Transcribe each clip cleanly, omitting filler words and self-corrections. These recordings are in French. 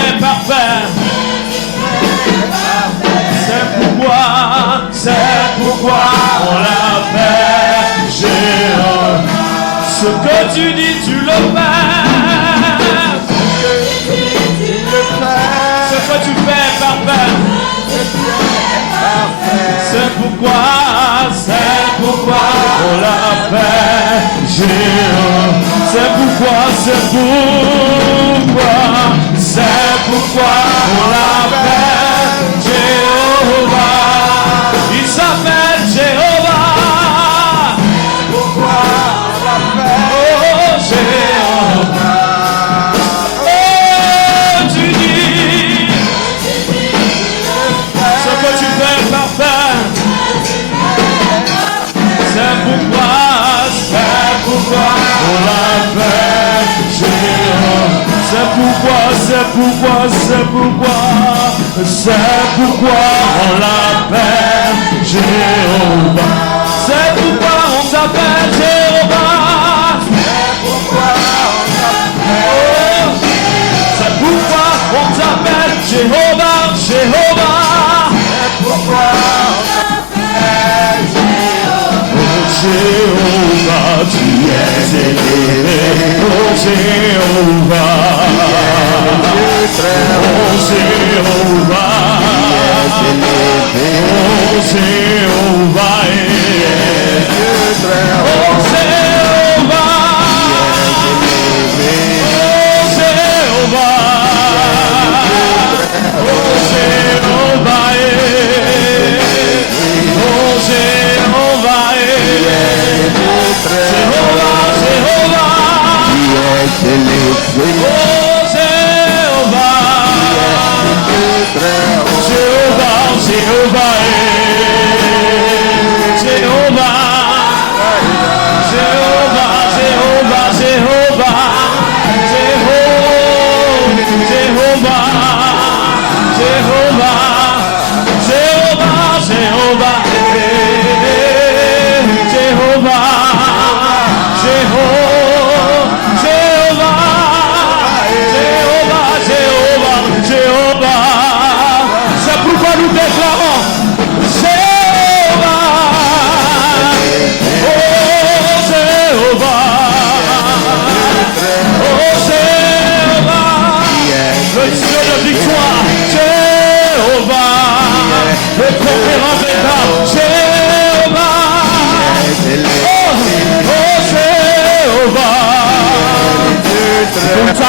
fais parfait. C'est pourquoi on l'appelle Jéhovah. Ce que tu dis, tu le fais. Ce que tu fais parfait. C'est pourquoi on l'appelle Jéhovah. C'est pourquoi on l'appelle Jéhovah. Il s'appelle Jéhovah. Pourquoi on l'appelle Jéhovah. Oh, tu dis ce que tu fais parfait. C'est pourquoi on l'appelle Jéhovah. C'est pourquoi on l'appelle Jéhovah. C'est pourquoi on s'appelle Jéhovah. C'est pourquoi on s'appelle Jéhovah. Jéhovah, tu es élevé. Oh Jéhovah. Oh Jéhovah. Oh Jéhovah.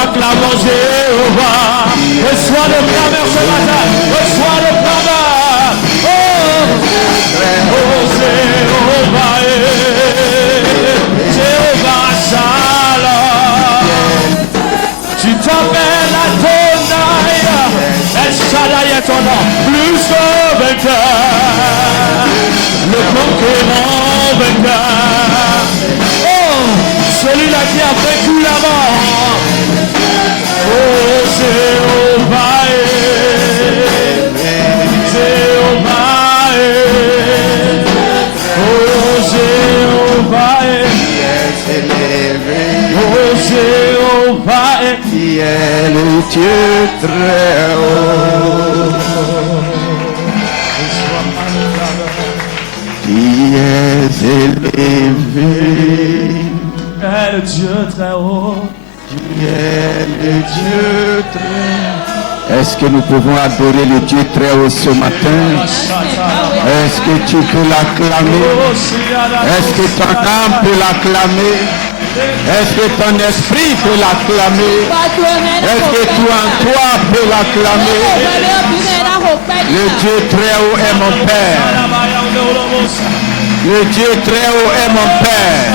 Acclamons Jéhovah. Reçois le clameur ce matin. Reçois le clameur. Oh Jéhovah. Jéhovah Shalom. Tu t'appelles Adonai. El Shaddai est ton nom. Plus que vainqueur. Le conquérant vainqueur. Oh, celui-là qui a vaincu la mort. Oh Jéhovah, Jéhovah, oh Jéhovah, oh Jéhovah, qui est le Dieu très haut, qui est élevé, le Dieu très haut. Qui est le Dieu très haut. Est-ce que nous pouvons adorer le Dieu très haut ce matin? Est-ce que tu peux l'acclamer? Est-ce que ton âme peut l'acclamer? Est-ce que ton esprit peut l'acclamer? Est-ce que toi en toi peut l'acclamer? Le Dieu très haut est mon Père. Le Dieu très haut est mon Père.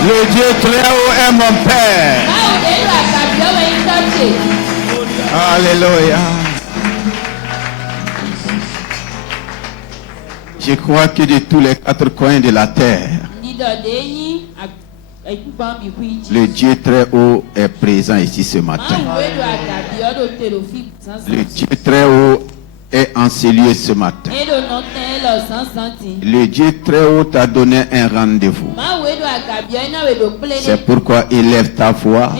Le Dieu très haut est mon Père. Alléluia. Je crois que de tous les quatre coins de la terre, le Dieu très haut est présent ici ce matin. Le Dieu très haut est en ces lieux ce matin. le Dieu très haut t'a donné un rendez-vous. C'est pourquoi élève ta voix,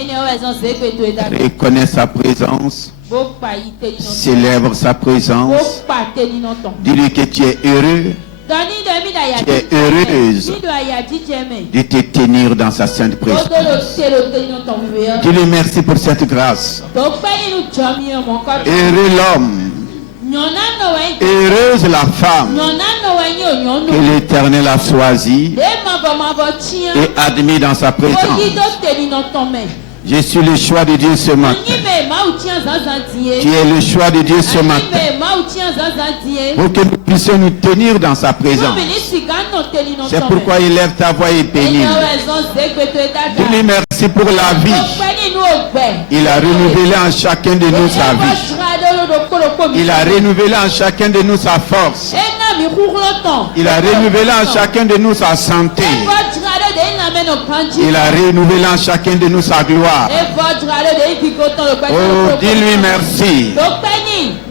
reconnais sa présence, célèbre sa présence, dis-lui que tu es heureux, tu es heureuse de te tenir dans sa sainte présence. Dis-lui merci pour cette grâce. Heureux l'homme, heureuse la femme que l'Éternel a choisi et admis dans sa présence. Je suis le choix de Dieu ce matin. Tu es le choix de Dieu ce matin. Pour que nous puissions nous tenir dans sa présence. C'est pourquoi il lève ta voix et bénit. Dis-lui merci pour la vie. Il a renouvelé en chacun de nous sa vie. Il a renouvelé en chacun de nous sa force. Il a renouvelé en chacun de nous sa santé. Il a renouvelé en chacun de nous sa gloire. Oh, dis-lui merci.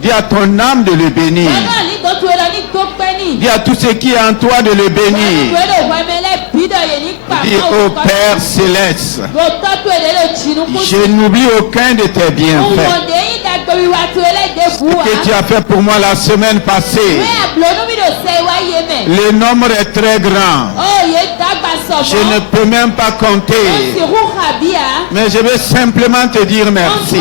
Dis à ton âme de le bénir. Dis à tout ce qui est en toi de le bénir. Dis au Père Céleste, je n'oublie aucun de tes bienfaits. Ce que tu as fait pour moi la semaine passée, le nombre est très grand. Je ne peux même pas compter. Mais je veux simplement te dire merci.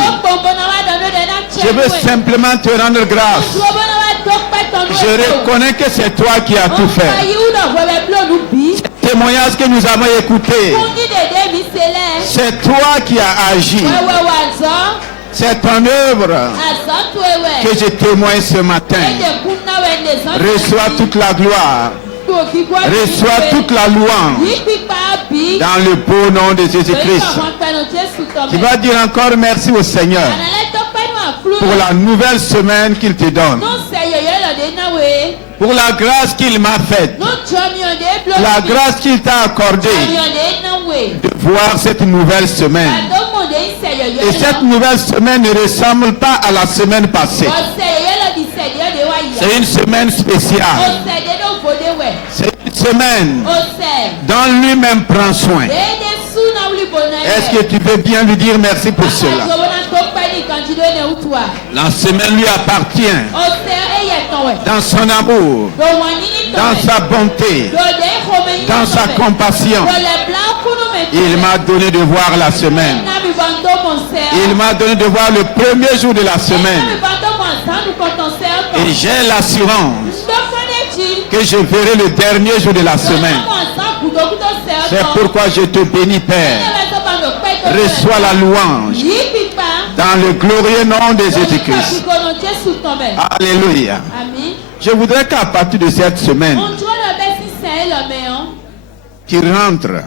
Je veux simplement te rendre grâce. Je reconnais que c'est toi qui as tout fait. Ce témoignage que nous avons écouté, c'est toi qui as agi. C'est ton œuvre que je témoigne ce matin. Reçois toute la gloire. Reçois toute la louange dans le beau nom de Jésus-Christ. Tu vas dire encore merci au Seigneur pour la nouvelle semaine qu'il te donne, pour la grâce qu'il m'a faite, la grâce qu'il t'a accordée de voir cette nouvelle semaine. Et cette nouvelle semaine ne ressemble pas à la semaine passée. C'est une semaine spéciale. C'est une semaine dont lui-même prend soin. Est-ce que tu veux bien lui dire merci pour cela? La semaine lui appartient. Dans son amour, dans sa bonté, dans sa compassion. Il m'a donné de voir la semaine. Il m'a donné de voir le premier jour de la semaine. Et j'ai l'assurance que je verrai le dernier jour de la semaine. C'est pourquoi je te bénis, Père. Reçois la louange dans le glorieux nom de Jésus-Christ. Alléluia. Je voudrais qu'à partir de cette semaine, tu rentres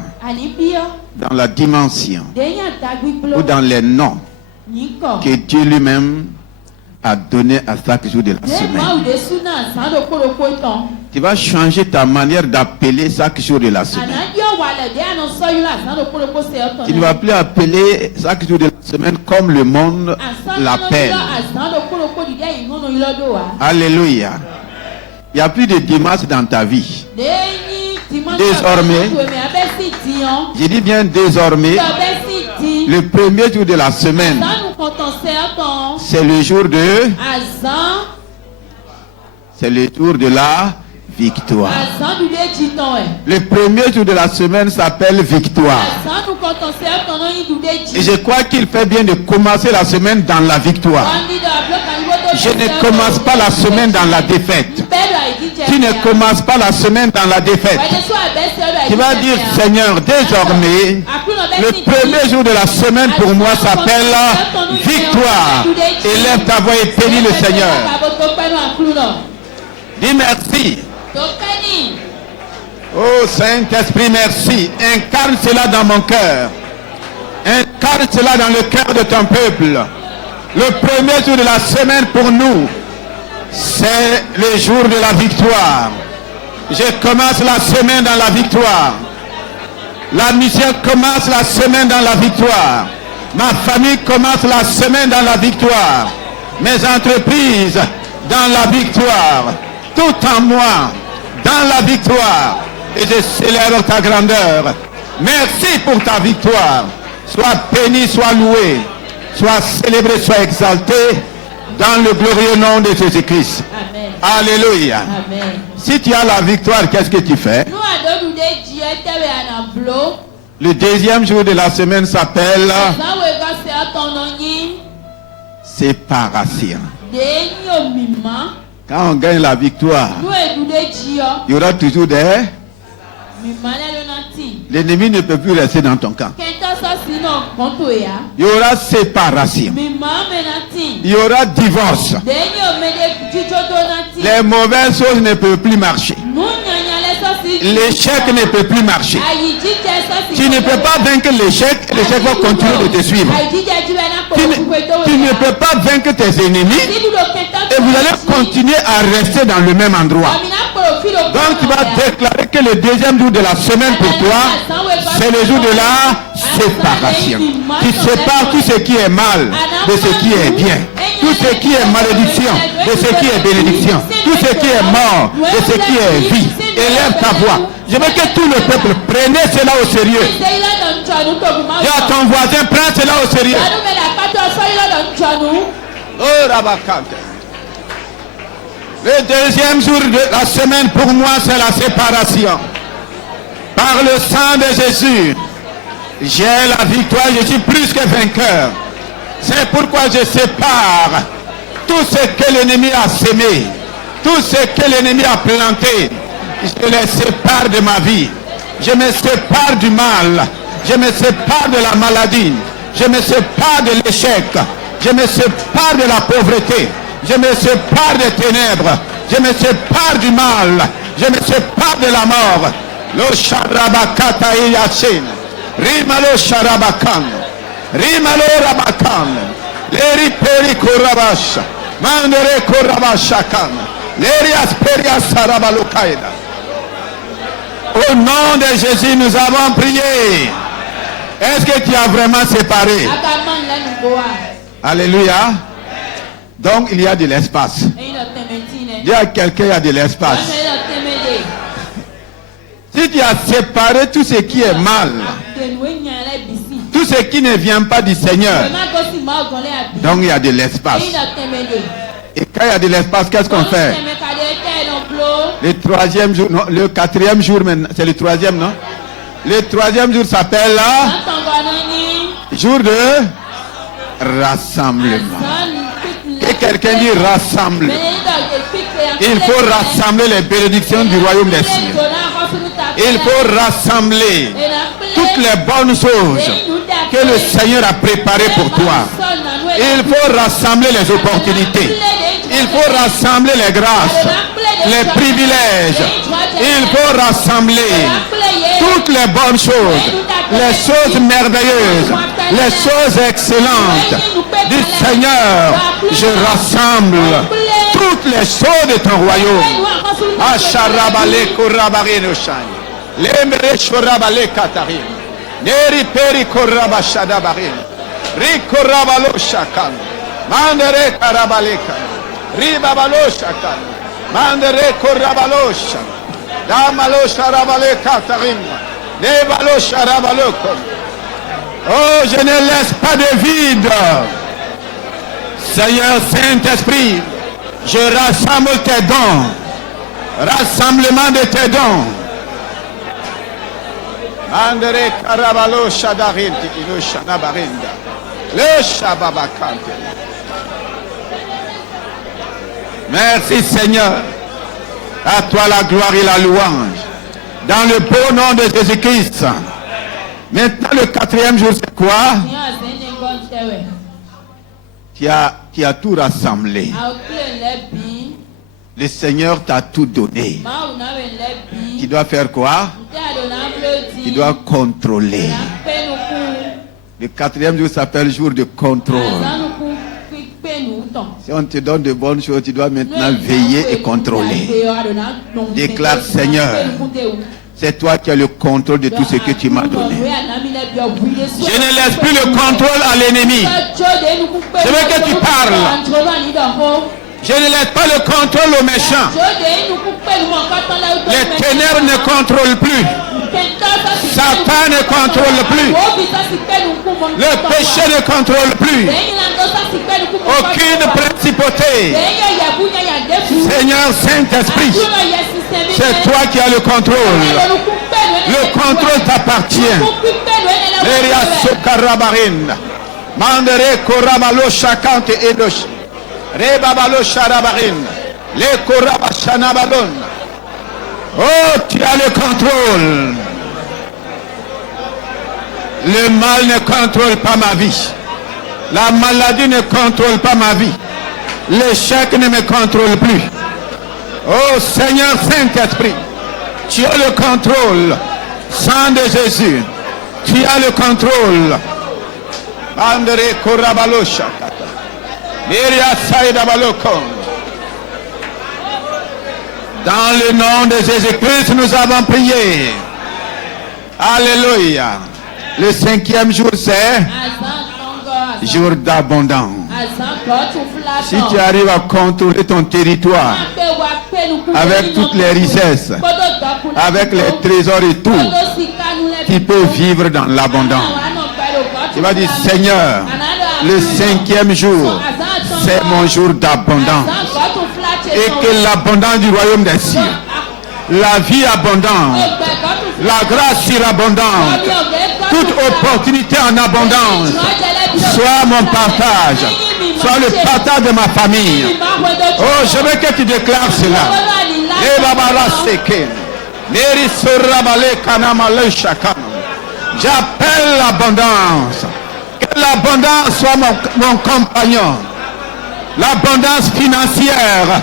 dans la dimension ou dans les noms que Dieu lui-même a donné à chaque jour de la semaine. Tu vas changer ta manière d'appeler chaque jour de la semaine. Tu ne vas plus appeler chaque jour de la semaine comme le monde l'appelle. Alléluia. Il n'y a plus de dimanche dans ta vie. Désormais, je dis bien désormais, le premier jour de la semaine, c'est le jour de... C'est le jour de la victoire. Le premier jour de la semaine s'appelle victoire. Et je crois qu'il fait bien de commencer la semaine dans la victoire. Je ne commence pas la semaine dans la défaite. Tu ne commences pas la semaine dans la défaite. Tu vas dire, Seigneur, désormais, le premier jour de la semaine pour moi s'appelle victoire. Élève ta voix et bénis le Seigneur. Dis merci. Oh Saint-Esprit, merci. Incarne cela dans mon cœur. Incarne cela dans le cœur de ton peuple. Le premier jour de la semaine pour nous, c'est le jour de la victoire. Je commence la semaine dans la victoire. La mission commence la semaine dans la victoire. Ma famille commence la semaine dans la victoire. Mes entreprises dans la victoire. tout en moi, dans la victoire. Et je célèbre ta grandeur. Merci pour ta victoire. Sois béni, sois loué, sois célébré, sois exalté dans le glorieux nom de Jésus-Christ. Amen. Alléluia. Amen. Si tu as la victoire, qu'est-ce que tu fais? Le deuxième jour de la semaine s'appelle séparation. Quand on gagne la victoire, il y aura toujours des... L'ennemi ne peut plus rester dans ton camp. Il y aura séparation. Il y aura divorce. Les mauvaises choses ne peuvent plus marcher. L'échec ne peut plus marcher. Tu ne peux pas vaincre l'échec et l'échec va continuer de te suivre. Tu ne peux pas vaincre tes ennemis et vous allez continuer à rester dans le même endroit. Donc tu vas déclarer que le deuxième jour de la semaine pour toi, c'est le jour de la séparation. Tu sépares tout ce qui est mal de ce qui est bien. Tout ce qui est malédiction de ce qui est bénédiction. Tout ce qui est mort de ce qui est vie. Élève ta voix. Je veux que tout le peuple prenne cela au sérieux. Dis à ton voisin, prends cela au sérieux. Oh Rabakante. Le deuxième jour de la semaine pour moi, c'est la séparation. Par le sang de Jésus, j'ai la victoire, je suis plus que vainqueur. C'est pourquoi je sépare tout ce que l'ennemi a sémé, tout ce que l'ennemi a planté. Je les sépare de ma vie. Je me sépare du mal. Je me sépare de la maladie. Je me sépare de l'échec. Je me sépare de la pauvreté. Je me sépare des ténèbres. Je me sépare du mal. Je me sépare de la mort. Lo sharabakata yachin. Rimalo sharabakan. Rimalo rabakan. Leri peri korabasha. Mandere korabashakan. Leri asperia sarabalokaida. Au nom de Jésus, nous avons prié. Est-ce que tu as vraiment séparé? Alléluia. Donc il y a de l'espace. Dis à quelqu'un, il y a de l'espace. Si tu as séparé tout ce qui est mal, tout ce qui ne vient pas du Seigneur, donc il y a de l'espace. Et quand il y a de l'espace, qu'est-ce qu'on fait? Le troisième jour, non, le quatrième jour, c'est le troisième, non? Le troisième jour s'appelle jour de rassemblement. Et quelqu'un dit rassemble. Il faut rassembler les bénédictions du royaume des cieux. Il faut rassembler toutes les bonnes choses que le Seigneur a préparées pour toi. Il faut rassembler les opportunités. Il faut rassembler les grâces, les privilèges. Il faut rassembler toutes les bonnes choses, les choses merveilleuses, les choses excellentes du Seigneur. Je rassemble toutes les choses de ton royaume. Asharabale korabarino shani. Lemre shorabale katarin. Neri peri korabashadabarin. Rikorabalo shakan. Mandere karabaleka. Ribabalo shakan. Mandere korabalo shakan. Damalo sharabale katarin. Nevalo sharabalo. Oh, je ne laisse pas de vide. Seigneur Saint-Esprit, je rassemble tes dons. Rassemblement de tes dons. Andere karabalo shadarinti inushana barinda. Le shababakante. Merci Seigneur. À toi la gloire et la louange. Dans le beau nom de Jésus-Christ. Maintenant le quatrième jour c'est quoi? Qui a tout rassemblé. Le Seigneur t'a tout donné. Tu dois faire quoi? Tu dois contrôler. Le quatrième jour s'appelle jour de contrôle. Si on te donne de bonnes choses, tu dois maintenant veiller et contrôler. Déclare Seigneur, c'est toi qui as le contrôle de tout ce que tu m'as donné. Je ne laisse plus le contrôle à l'ennemi. Je veux que tu parles. Je ne laisse pas le contrôle aux méchants. Les ténèbres ne contrôlent plus. Satan ne contrôle plus. Le péché ne contrôle plus. Aucune principauté. Seigneur Saint-Esprit, c'est toi qui as le contrôle. Le contrôle t'appartient. Mandere korabalo shakante edosh. Rebabalo sharabarin. Le korabashanabalon. Oh, tu as le contrôle. Le mal ne contrôle pas ma vie. La maladie ne contrôle pas ma vie. L'échec ne me contrôle plus. Oh Seigneur Saint-Esprit, tu as le contrôle. Sang de Jésus, tu as le contrôle. Andere korabalo shakata. Miria saïda balokon. Dans le nom de Jésus-Christ, nous avons prié. Alléluia. Le 5e jour, c'est jour d'abondance. Si tu arrives à contrôler ton territoire avec toutes les richesses, avec les trésors et tout, tu peux vivre dans l'abondance. Tu vas dire, Seigneur, le 5e jour, c'est mon jour d'abondance. Et que l'abondance du royaume des cieux, la vie abondante, la grâce surabondante, toute opportunité en abondance, soit mon partage, soit le partage de ma famille. Oh, je veux que tu déclares cela. J'appelle l'abondance. Que l'abondance soit mon compagnon. L'abondance financière,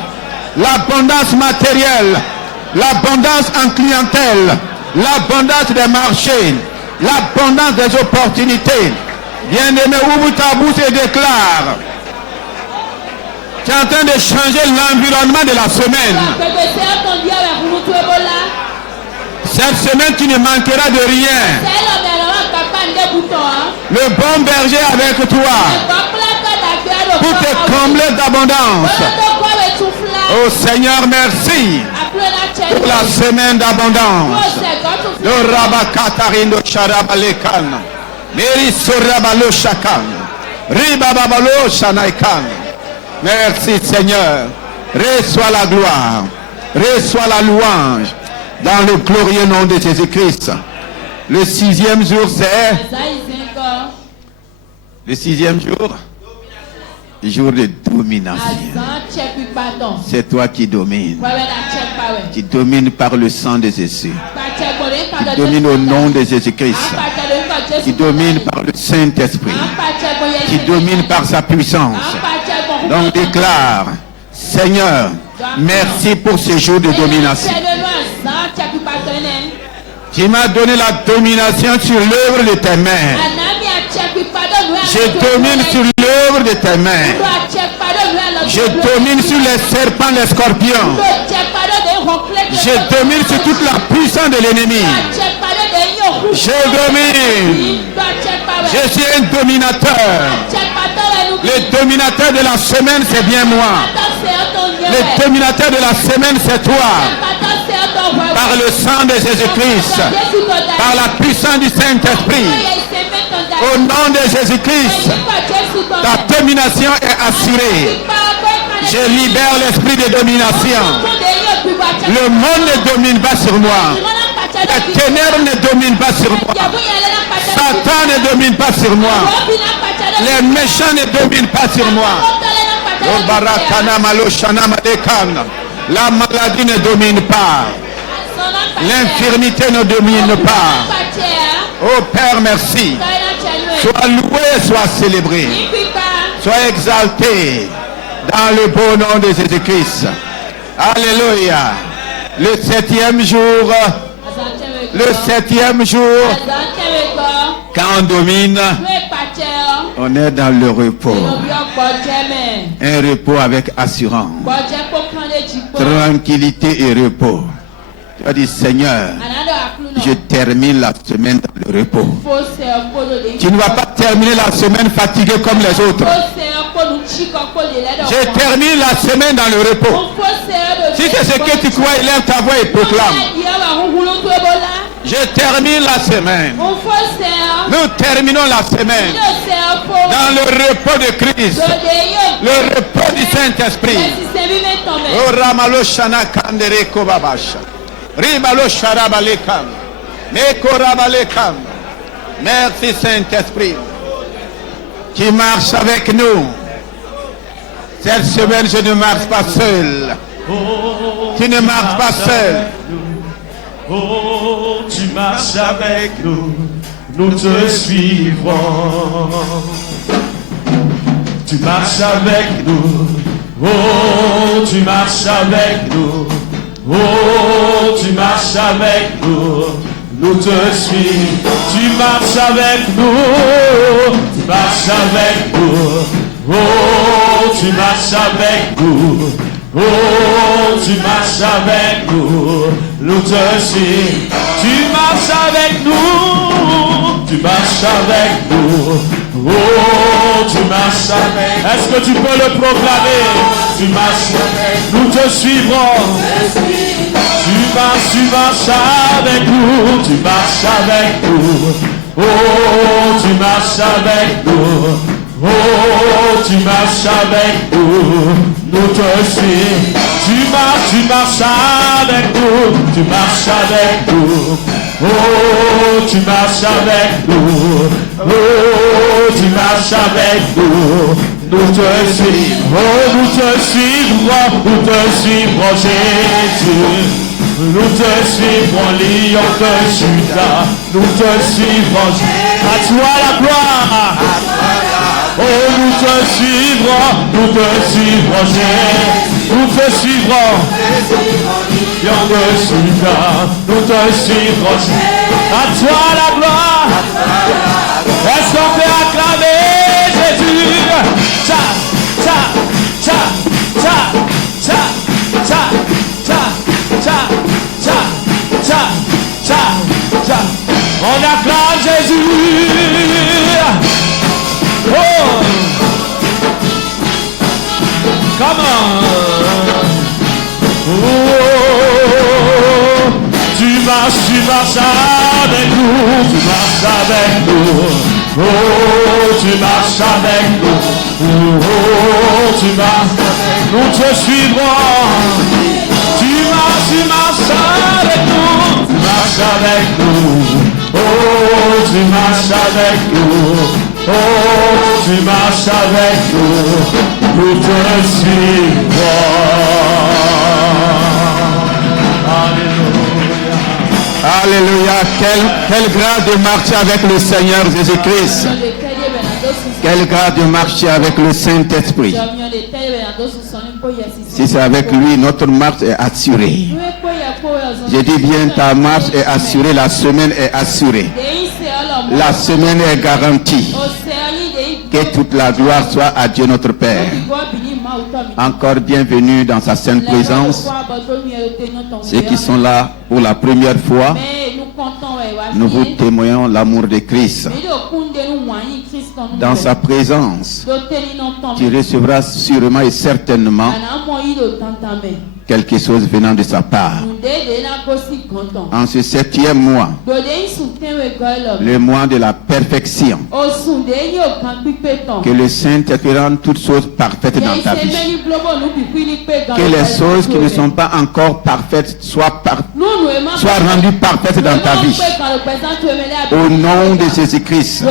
l'abondance matérielle, l'abondance en clientèle, l'abondance des marchés, l'abondance des opportunités. Bien-aimé, ouvre ta bouche et déclare. Tu es en train de changer l'environnement de la semaine. Cette semaine, tu ne manqueras de rien. Le bon berger avec toi pour te combler d'abondance. Oh Seigneur, merci pour la semaine d'abondance. Le Rabakatarindo Sharabalekan. Meri Sorabalo Shakan. Ribababalo Shanaikan. Merci Seigneur. Reçois la gloire. Reçois la louange. Dans le glorieux nom de Jésus-Christ. Le 6e jour, c'est le 6e jour. Jour de domination. C'est toi qui domines. Tu domines par le sang de Jésus. Tu domines au nom de Jésus-Christ. Tu domines par le Saint-Esprit. Tu domines par sa puissance. Donc déclare, Seigneur, merci pour ce jour de domination. Tu m'as donné la domination sur l'œuvre de tes mains. Je domine sur l'œuvre de tes mains. Je domine sur les serpents, les scorpions. Je domine sur toute la puissance de l'ennemi. Je domine. Je suis un dominateur. Le dominateur de la semaine, c'est bien moi. Le dominateur de la semaine, c'est toi. Par le sang de Jésus-Christ. Par la puissance du Saint-Esprit. Au nom de Jésus-Christ, ta domination est assurée. Je libère l'esprit de domination. Le monde ne domine pas sur moi. Les ténèbres ne dominent pas sur moi. Satan ne domine pas sur moi. Les méchants ne dominent pas sur moi. La maladie ne domine pas. L'infirmité ne domine pas. Oh Père, merci. Sois loué, sois célébré. Sois exalté dans le beau nom de Jésus-Christ. Alléluia. Le 7e jour. Le 7e jour. Quand on domine, on est dans le repos. Un repos avec assurance. Tranquillité et repos. Tu as dit, Seigneur, je termine la semaine dans le repos. Tu ne vas pas terminer la semaine fatigué comme les autres. Je termine la semaine dans le repos. Si c'est ce que tu crois, élève ta voix et proclame. Je termine la semaine. Nous terminons la semaine dans le repos de Christ, le repos du Saint-Esprit. Oh Ramalo Shana Kandere Kobabasha. Ribalo Sharabalekam. Mekorabalekam. Merci Saint-Esprit qui marche avec nous. Cette semaine, je ne marche pas seul. Tu ne marches pas seul. Oh, tu marches avec nous, nous te suivrons. Tu marches avec nous, oh, tu marches avec nous, oh, tu marches avec nous, nous te suivrons. Tu marches avec nous, tu marches avec nous, oh, tu marches avec nous. Oh, tu marches avec nous, nous te suivons. Tu marches avec nous, tu marches avec nous. Oh, tu marches avec nous. Est-ce que tu peux le proclamer? Tu marches avec nous, nous te suivrons. Tu marches avec nous, tu marches avec nous. Oh, tu marches avec nous. Oh, tu marches avec nous, nous te suivons. Tu marches avec nous, tu marches avec nous. Oh, tu marches avec nous. Oh, tu marches avec nous, nous te suivons. Oh, nous te suivrons Jésus. Nous te suivrons, Lion de Juda. Nous te suivrons, à toi la gloire. Oh, nous te suivrons, Jésus. Nous te suivrons, Lion de Juda. Nous te suivrons, à toi la gloire. Est-ce qu'on peut acclamer Jésus? Tcha, tcha, tcha, tcha, tcha, tcha, tcha, tcha, tcha, tcha, tcha, tcha. On acclame Jésus. Oh, come on. Oh, tu marches avec nous, tu marches avec nous. Oh, tu marches avec nous. Oh, tu marches avec nous. Nous te suivrons. Tu marches avec nous. Tu marches avec nous. Oh, tu marches avec nous. Oh, tu marches avec nous, nous te suivrons. Alléluia. Alléluia. Quelle grâce de marcher avec le Seigneur Jésus-Christ. Quelle grâce de marcher avec le Saint-Esprit. Si c'est avec lui, notre marche est assurée. Je dis bien, ta marche est assurée, la semaine est assurée. La semaine est garantie. Que toute la gloire soit à Dieu notre Père. Encore bienvenue dans sa sainte présence. Ceux qui sont là pour la première fois, nous vous témoignons l'amour de Christ. Dans sa présence, tu recevras sûrement et certainement quelque chose venant de sa part. En ce 7e mois, le mois de la perfection, que le Saint-Esprit rende toutes choses parfaites dans ta vie. Que les choses qui ne sont pas encore parfaites soient rendues parfaites dans ta vie. Au nom de Jésus-Christ,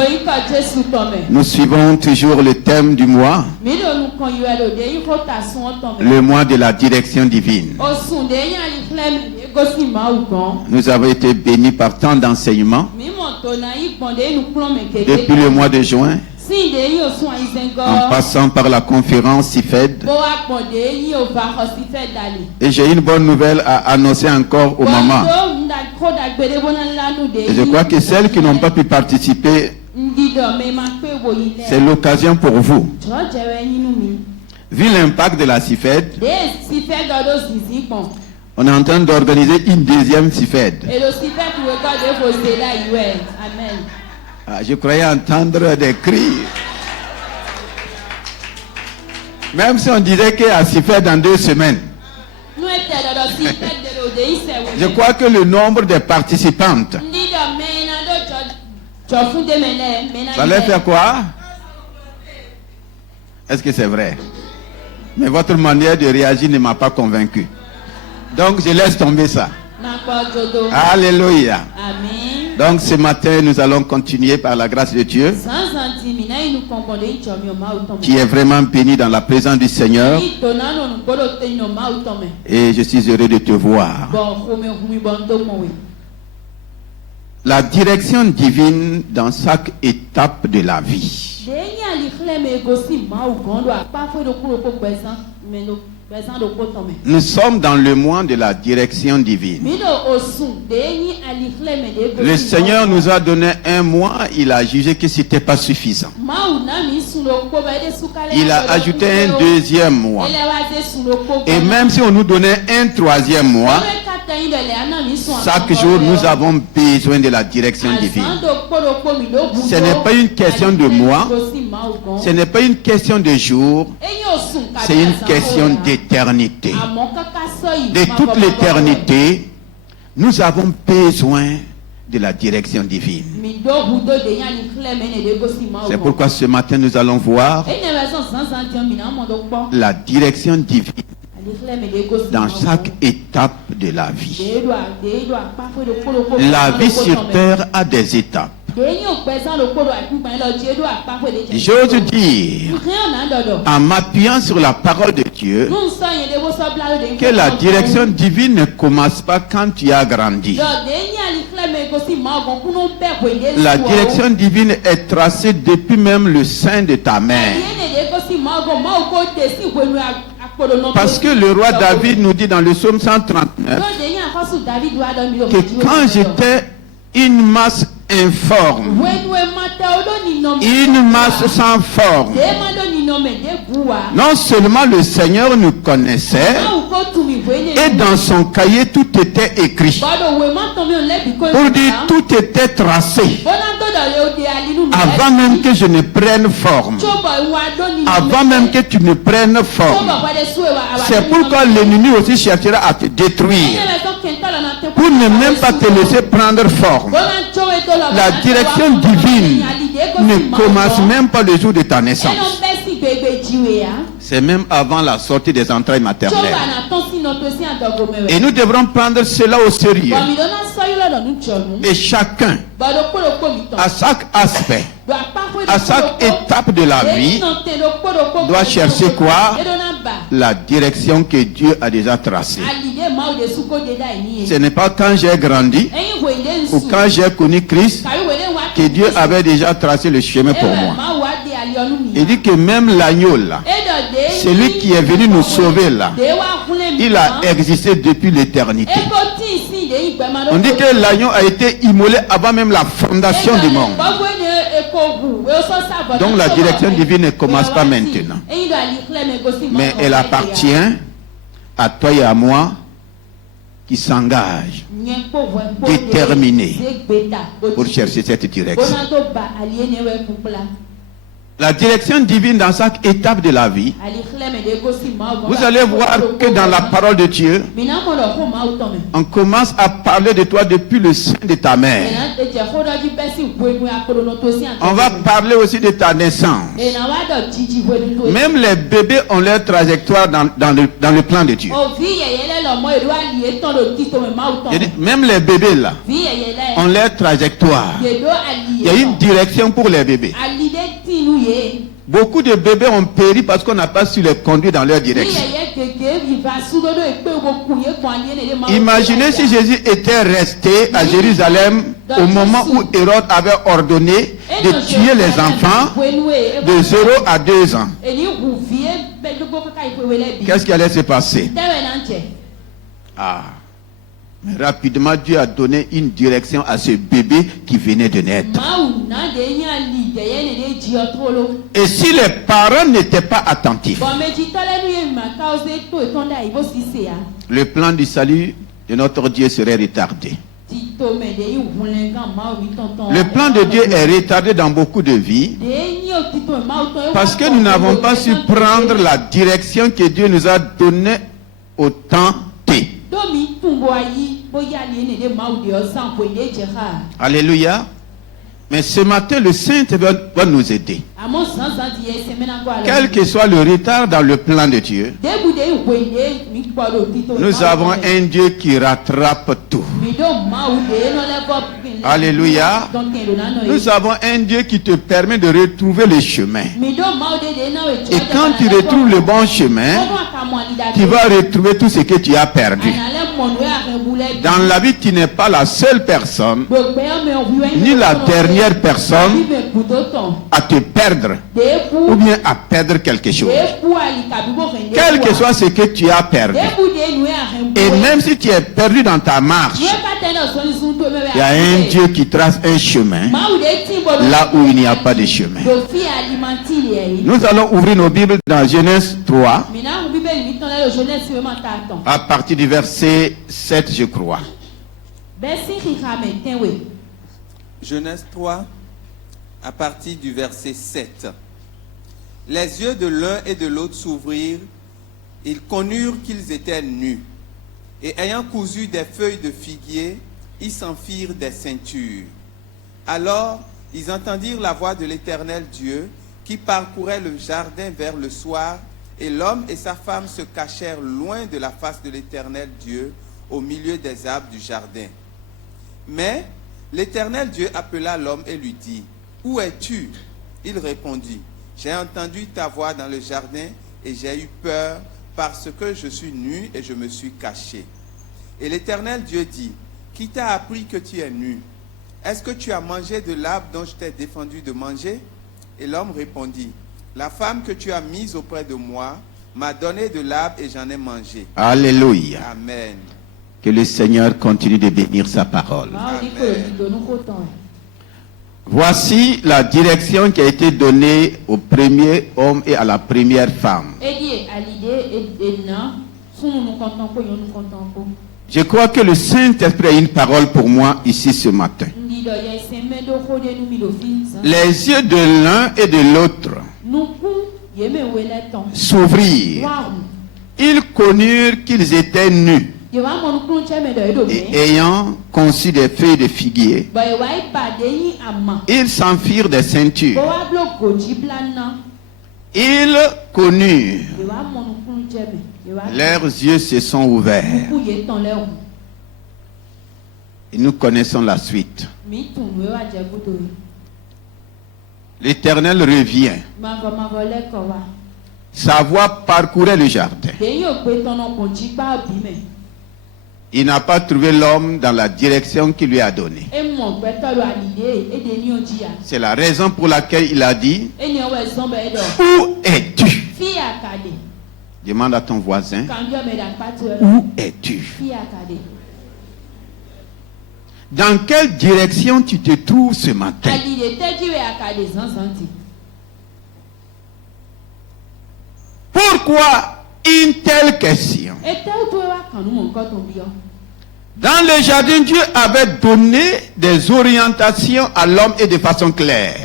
nous suivons toujours le thème du mois, le mois de la direction divine. Nous avons été bénis par tant d'enseignements depuis le mois de juin, en passant par la conférence CIFED. Et j'ai une bonne nouvelle à annoncer encore aux mamans. Et je crois que celles qui n'ont pas pu participer, c'est l'occasion pour vous. Vu l'impact de la CIFED, On est en train d'organiser une deuxième CIFED. Et le super qui regarde vos là, amen. Ah, je croyais entendre des cris. Même si on disait qu'il y a CIFED dans 2 semaines. Je crois que le nombre de participantes, ça allait faire quoi? Est-ce que c'est vrai? Mais votre manière de réagir ne m'a pas convaincu. Donc je laisse tomber ça. Alléluia. Amen. Donc ce matin, nous allons continuer par la grâce de Dieu, qui est vraiment béni dans la présence du Seigneur. Et je suis heureux de te voir. La direction divine dans chaque étape de la vie. Nous sommes dans le mois de la direction divine. Le Seigneur nous a donné un mois, il a jugé que ce n'était pas suffisant. Il a ajouté un deuxième mois. Et même si on nous donnait un troisième mois, chaque jour nous avons besoin de la direction divine. Ce n'est pas une question de mois, ce n'est pas une question de jour, c'est une question d'éternité. De toute l'éternité, nous avons besoin de la direction divine. C'est pourquoi ce matin nous allons voir la direction divine dans chaque étape de la vie. La vie sur terre a des étapes. J'ose dire, en m'appuyant sur la parole de Dieu, que la direction divine ne commence pas quand tu as grandi. La direction divine est tracée depuis même le sein de ta mère. Parce que le roi David nous dit dans le psaume 139 que quand j'étais une masse informe, une masse sans forme, non seulement le Seigneur nous connaissait, et dans son cahier tout était écrit. Pour dire tout était tracé. Avant même que je ne prenne forme. Avant même que tu ne prennes forme. C'est pourquoi l'ennemi aussi cherchera à te détruire. Pour ne même pas te laisser prendre forme. La direction divine ne commence même pas le jour de ta naissance. C'est même avant la sortie des entrailles maternelles. Et nous devrons prendre cela au sérieux. Et chacun, à chaque aspect, à chaque étape de la vie, doit chercher quoi? La direction que Dieu a déjà tracée. Ce n'est pas quand j'ai grandi ou quand j'ai connu Christ que Dieu avait déjà tracé le chemin pour moi. Il dit que même l'agneau là, celui qui est venu nous sauver là, il a existé depuis l'éternité. On dit que l'agneau a été immolé avant même la fondation du monde. Donc la direction divine ne commence pas maintenant. Mais elle appartient à toi et à moi qui s'engagent déterminés pour chercher cette direction. La direction divine dans chaque étape de la vie, vous allez voir que dans la parole de Dieu, on commence à parler de toi depuis le sein de ta mère. On va parler aussi de ta naissance. Même les bébés ont leur trajectoire dans le plan de Dieu. Même les bébés là ont leur trajectoire. Il y a une direction pour les bébés. Beaucoup de bébés ont péri parce qu'on n'a pas su les conduire dans leur direction. Imaginez si Jésus était resté à Jérusalem au moment où Hérode avait ordonné de tuer les enfants de 0 à 2 ans. Qu'est-ce qui allait se passer? Mais rapidement, Dieu a donné une direction à ce bébé qui venait de naître. Mawu na de nya li de ye ne de dzi otolo. Et si les parents n'étaient pas attentifs, Bon me dzi tole nu ye ma ka ose to etonda ibo sise ya. le plan du salut de notre Dieu serait retardé. Ti to me de yi hunle kan mawu mi tonton. Le plan de Dieu est retardé dans beaucoup de vies de nyi o ti to mawu to. parce que nous n'avons pas su prendre la direction que Dieu nous a donnée au temps T. Domi tumbo ayi boya li ne de mawu de o san ko de je ha. Alléluia. Mais ce matin, le Saint-Esprit va nous aider. Amo san san di ye semena ko ala. Quel que soit le retard dans le plan de Dieu, Debu de yi ko de mi po do ti to. nous avons un Dieu qui rattrape tout. Mi do mawu de no le ko. Alléluia. Nous avons un Dieu qui te permet de retrouver le chemin. Et quand tu retrouves le bon chemin, tu vas retrouver tout ce que tu as perdu. Dans la vie, tu n'es pas la seule personne, ni la dernière personne à te perdre ou bien à perdre quelque chose. Quel que soit ce que tu as perdu. Et même si tu es perdu dans ta marche, il y a un Dieu qui trace un chemin là où il n'y a pas de chemin. Nous allons ouvrir nos Bibles dans Genèse 3 à partir du verset 7, je crois. Genèse 3 à partir du verset 7. Les yeux de l'un et de l'autre s'ouvrirent, ils connurent qu'ils étaient nus, et ayant cousu des feuilles de figuier, ils s'en firent des ceintures. Alors, ils entendirent la voix de l'Éternel Dieu qui parcourait le jardin vers le soir, et l'homme et sa femme se cachèrent loin de la face de l'Éternel Dieu, au milieu des arbres du jardin. Mais l'Éternel Dieu appela l'homme et lui dit, « Où es-tu » Il répondit, « J'ai entendu ta voix dans le jardin, et j'ai eu peur, parce que je suis nu et je me suis caché. » Et l'Éternel Dieu dit, « Qui t'a appris que tu es nu? Est-ce que tu as mangé de l'arbre dont je t'ai défendu de manger? » Et l'homme répondit, « La femme que tu as mise auprès de moi m'a donné de l'arbre et j'en ai mangé. » Alléluia. Amen. Que le Seigneur continue de bénir sa parole. Voici la direction qui a été donnée au premier homme et à la première femme. Je crois que le Saint-Esprit a une parole pour moi ici ce matin. Les yeux de l'un et de l'autre s'ouvrirent. Ils connurent qu'ils étaient nus. Et ayant conçu des feuilles de figuier, ils s'en firent des ceintures. Ils connurent. Leurs yeux se sont ouverts. Et nous connaissons la suite. L'Éternel revient. Sa voix parcourait le jardin. Il n'a pas trouvé l'homme dans la direction qu'il lui a donnée. C'est la raison pour laquelle il a dit, « Où es-tu » Demande à ton voisin, « Où es-tu » Dans quelle direction tu te trouves ce matin? Pourquoi une telle question? Dans le jardin, Dieu avait donné des orientations à l'homme et de façon claire.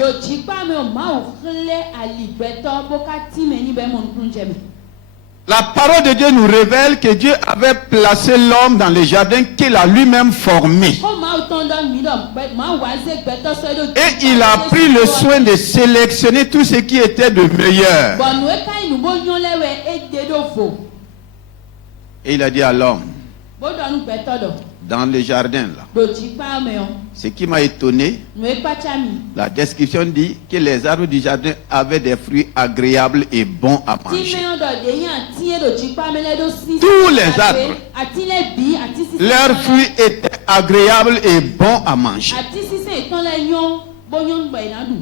La parole de Dieu nous révèle que Dieu avait placé l'homme dans le jardin qu'il a lui-même formé. Et il a pris le soin de sélectionner tout ce qui était de meilleur. Et il a dit à l'homme, dans le jardin là, ce qui m'a étonné, la description dit que les arbres du jardin avaient des fruits agréables et bons à manger. Tous les arbres, leurs fruits étaient agréables et bons à manger.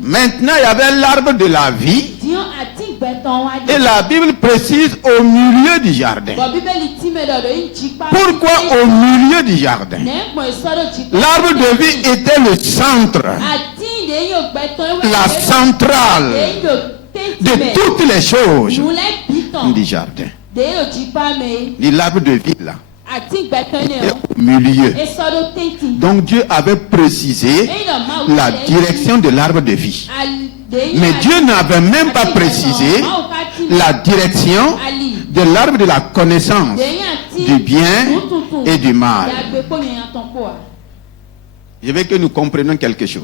Maintenant, il y avait l'arbre de la vie Et la Bible précise au milieu du jardin. Pourquoi au milieu du jardin? L'arbre de vie était le centre, la centrale de toutes les choses du jardin. Et l'arbre de vie là était au milieu. Donc Dieu avait précisé la direction de l'arbre de vie. Mais Dieu n'avait même pas précisé la direction de l'arbre de la connaissance du bien et du mal. Je veux que nous comprenions quelque chose.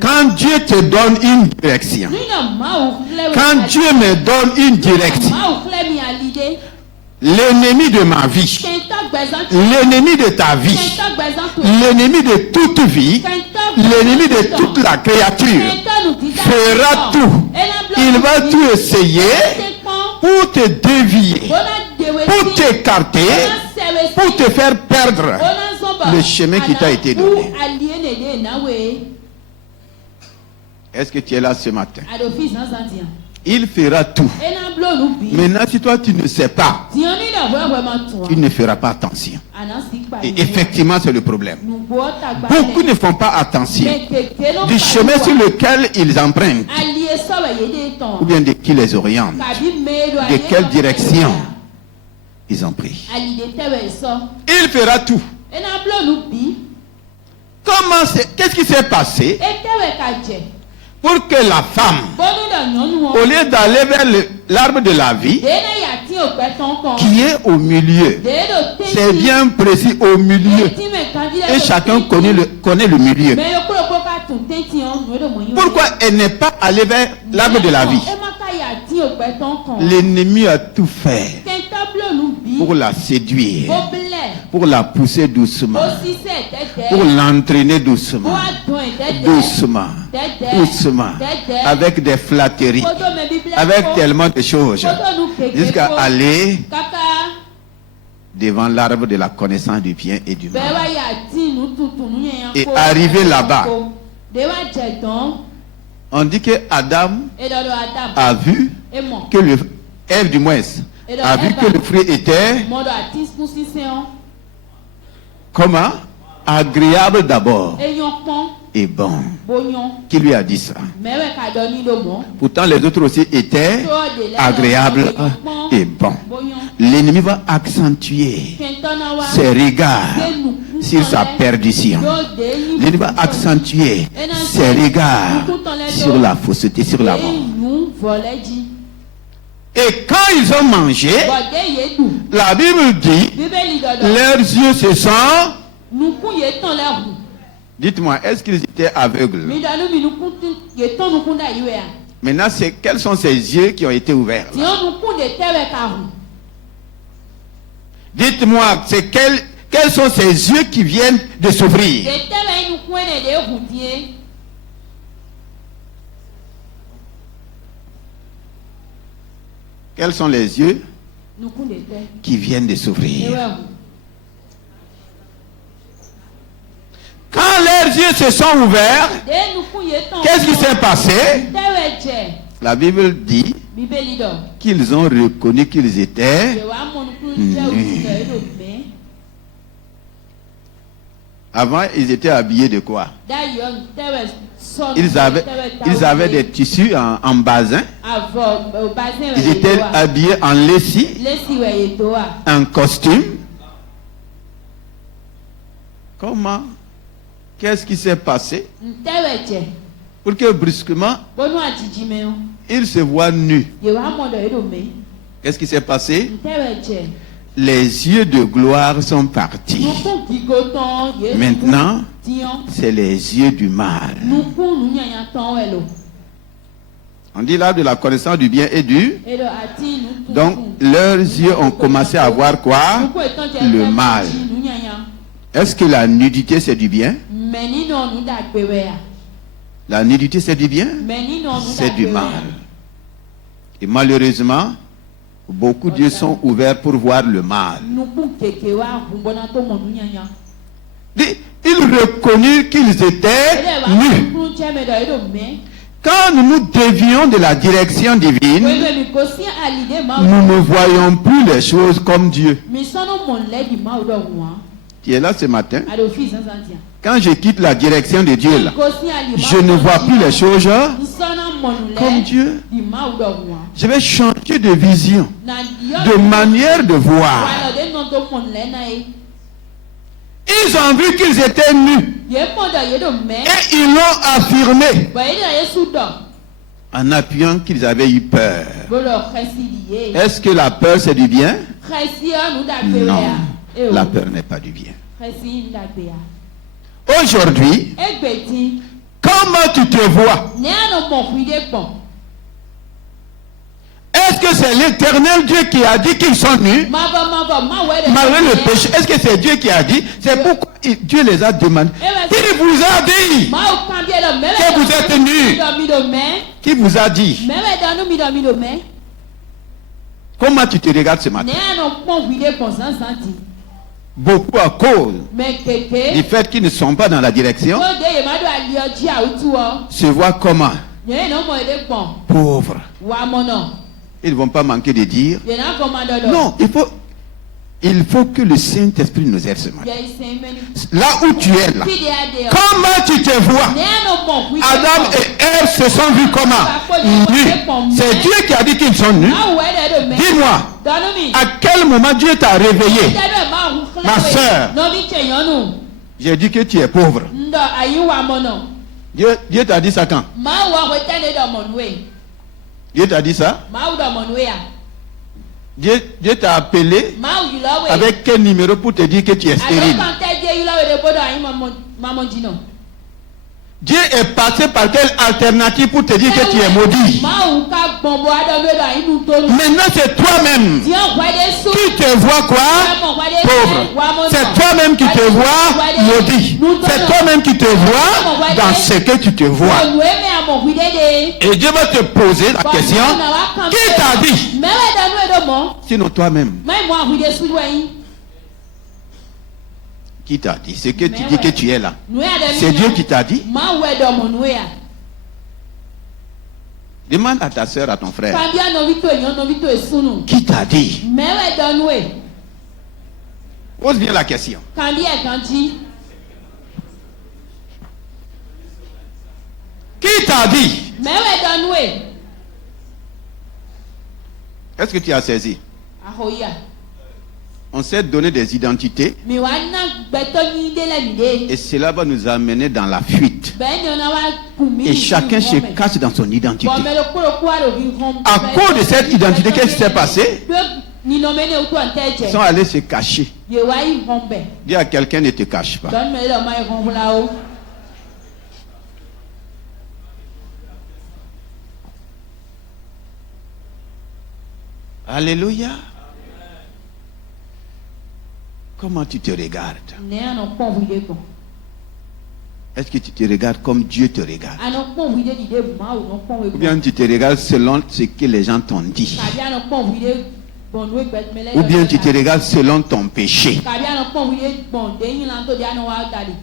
Quand Dieu te donne une direction, quand Dieu me donne une direction, l'ennemi de ma vie, l'ennemi de ta vie, l'ennemi de toute vie, l'ennemi de toute la créature fera tout. Il va tout essayer pour te dévier, pour t'écarter, pour te faire perdre le chemin qui t'a été donné. Est-ce que tu es là ce matin? Il fera tout. Maintenant, si toi tu ne sais pas, tu ne feras pas attention. Et effectivement, c'est le problème. Beaucoup ne font pas attention du chemin sur lequel ils empruntent, ou bien de qui les oriente, de quelle direction ils ont pris. Il fera tout. Comment c'est? Qu'est-ce qui s'est passé pour que la femme, au lieu d'aller vers l'arbre de la vie, qui est au milieu, c'est bien précis, au milieu, et chacun connaît le milieu, pourquoi elle n'est pas allée vers l'arbre de la vie? L'ennemi a tout fait pour la séduire, pour la pousser doucement, pour l'entraîner doucement, doucement, doucement, avec des flatteries, avec tellement de choses, jusqu'à aller devant l'arbre de la connaissance du bien et du mal. Et arriver là-bas, on dit que Adam a vu que Ève du moins a vu que le fruit était comment? Agréable d'abord et bon. Qui lui a dit ça? Pourtant les autres aussi étaient agréables et bons. L'ennemi va accentuer ses regards sur sa perdition. L'ennemi va accentuer ses regards sur la fausseté, sur la mort. Et quand ils ont mangé, la Bible dit, leurs yeux se sont... Dites-moi, est-ce qu'ils étaient aveugles? Maintenant, quels sont ces yeux qui ont été ouverts? Dites-moi, quels sont ces yeux qui viennent de s'ouvrir? Quels sont les yeux qui viennent de s'ouvrir? Quand leurs yeux se sont ouverts, qu'est-ce qui s'est passé? La Bible dit qu'ils ont reconnu qu'ils étaient nus. Avant, ils étaient habillés de quoi? Ils avaient des tissus en basin. Ils étaient habillés en lessie, en costume. Comment? Qu'est-ce qui s'est passé pour que brusquement ils se voient nus? Qu'est-ce qui s'est passé? Les yeux de gloire sont partis. Maintenant, c'est les yeux du mal. On dit là de la connaissance du bien et du... Donc, leurs yeux ont commencé à voir quoi? Le mal. Est-ce que la nudité c'est du bien? La nudité c'est du bien? C'est du mal. Et malheureusement, beaucoup d'yeux sont ouverts pour voir le mal. Ils reconnurent qu'ils étaient nus. Quand nous nous dévions de la direction divine, wele mi ko si alide ma nous ne voyons plus les choses comme Dieu. mi sono mon le di ma do wa Tu es là ce matin. ado fi zanzantia Quand je quitte la direction de Dieu là, ko si ali ma je ne vois plus les choses sono mon le comme Dieu. di ma do wa Je vais changer de vision, na de manière de voir. wa de no to mon le na e Ils ont vu qu'ils étaient nus ye mo da ye do me et ils l'ont affirmé ba ye da ye su do en appuyant qu'ils avaient eu peur. bo lo khasi liye Est-ce que la peur c'est du bien? khasi anu da pe Non, ya la peur n'est pas du bien. khasi nda pe ya Aujourd'hui, egbeti comment tu te vois? ne ano mo fu de pon Est-ce que c'est l'Éternel Dieu qui a dit qu'ils sont nus ma we de malgré le péché? Est-ce que c'est Dieu qui a dit? C'est pourquoi Dieu les a demandés. Qui vous a dit? ma o kan bien le me Que vous êtes nus. mi do me Qui vous a dit? me we da nu mi do me Comment tu te regardes ce ne matin? ano pon fu de pon zanzanti Beaucoup à cause me keke du fait qu'ils ne sont pas dans la direction, ko de ye ma do ali oji autu o se voient comment? ne no mo de pon Pauvres. wa mo no Ils ne vont pas manquer de dire. ye na commando do Non, il faut que le Saint-Esprit nous aide ce matin. ye isen meni Là où tu es là, fi de ade o comment tu te vois? ne ano pon fu de Adam et Ève se sont vus comment? Nus. C'est Dieu qui a dit qu'ils sont nus. ma we de me Dis-moi, donu mi à quel moment Dieu t'a réveillé? Ma sœur. no mi cheyanu J'ai dit que tu es pauvre. ndo ayi wa mo no Dieu t'a dit ça quand? ma wa ko tane do mo nwe Dieu t'a dit ça? ma u do mo nwe ya Dieu t'a appelé ma u lo we avec quel numéro pour te dire que tu es stérile? ado kan te je yu lo we de bodo ayi mamo jino Dieu est passé par quelle alternative pour te dire que tu es maudit? ma u ka gbonbo ado we do ayi nu to nu Maintenant c'est toi-même ti on wa de su qui te vois quoi? Pauvre. C'est toi-même qui te vois maudit. C'est toi-même qui te vois dans ce que tu te vois. we me amo hu de Et Dieu va te poser la question, qui t'a dit? me we da nu do mo Sinon toi-même, mai mo hu de su we yin qui t'a dit? C'est que tu dis que tu es là. nu ya de C'est Dieu qui t'a dit. ma we do mo nu ya Demande à ta soeur, à ton frère, kambia no vi to eyan no vi to esunu qui t'a dit? me we do nu e Pose bien la question. kambia kan ji Qui t'a dit? me we do nu e Est-ce que tu as saisi? ahoya On s'est donné des identités mi wa na gbeto ni de le mi de et cela va nous amener dans la fuite. be ni ona wa kun mi Et chacun se cache dans son identité. bon me lo ko aro vi hom À cause de cette identité, qu'est-ce qui s'est passé? ni no me ne uto anteje Ils sont allés se cacher. ye wa yi hom be Dis à quelqu'un, ne te cache pas. don me lo mai hom la o Alléluia. Comment tu te regardes? ne ano pon wi de ko Est-ce que tu te regardes comme Dieu te regarde? ano pon wi de di de ma o no pon we Ou bien tu te regardes selon ce que les gens t'ont dit? kabi ano pon wi de bon we gbet me le Ou bien tu te regardes selon ton péché? kabi ano pon wi de bon de yin lan to di ano wa dali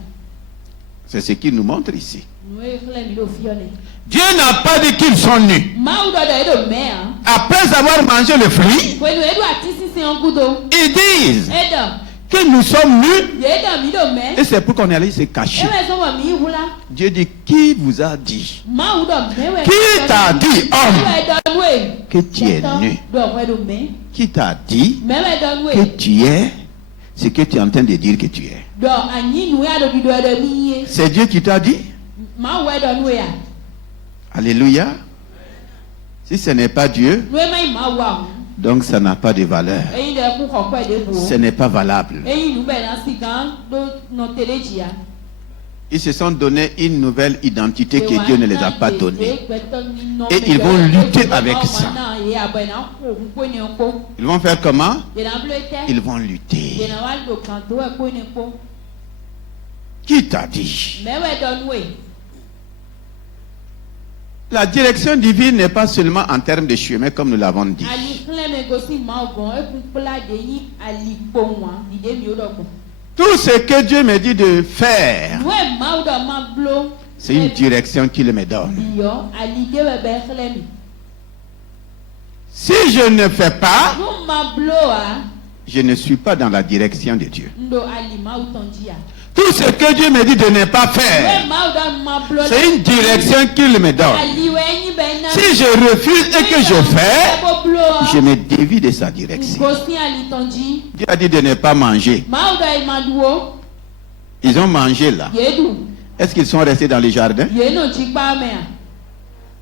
C'est ce qu'il nous montre ici. nu e khle mi do fione Dieu n'a pas dit qu'ils sont nus. ma u do de do me ah Après avoir mangé le fruit, we nu e do ati sisi on kudo ils disent e do que nous sommes nus. ye do mi do me Et c'est pour qu'on est allé se cacher. e we so mo mi hula Dieu dit, qui vous a dit ma u do me we Qui t'a dit, homme, we do we que tu es nu? do we do me Qui t'a dit me we do que we tu es ce que tu es en train de dire que tu es? do anyi nu ya do bi do de mi ye C'est Dieu qui t'a dit? ma we do we ya Alléluia. Si ce n'est pas Dieu, nu e mai ma wa donc ça n'a pas de valeur. eyin de ku ko de bo Ce n'est pas valable. eyin nu be na si kan do no teleji ya Ils se sont donné une nouvelle identité que Dieu ne les a pas donnée. Et ils vont lutter avec ça. Ils vont faire comment? Ils vont lutter. Qui t'a dit? La direction divine n'est pas seulement en termes de chemin comme nous l'avons dit. Tout Tout ce que Dieu me dit de faire, C'est une direction qu'il me donne. Biyo, alide webe xlemi. Si je ne fais pas, Nu ma bloa, je ne suis pas dans la direction de Dieu. ndo alima utonjia. Tout ce que Dieu me dit de ne pas faire, We ma uda ma blo. c'est une direction qu'il me donne. Aliwe nyi bena. Si je refuse et que je fais, je me dévie de sa direction. Gosi alitonji. Dieu a dit de ne pas manger. Ma uda imaduo. Ils ont mangé là. Yedu. Est-ce qu'ils sont restés dans le jardin? Yeno jikpa mea.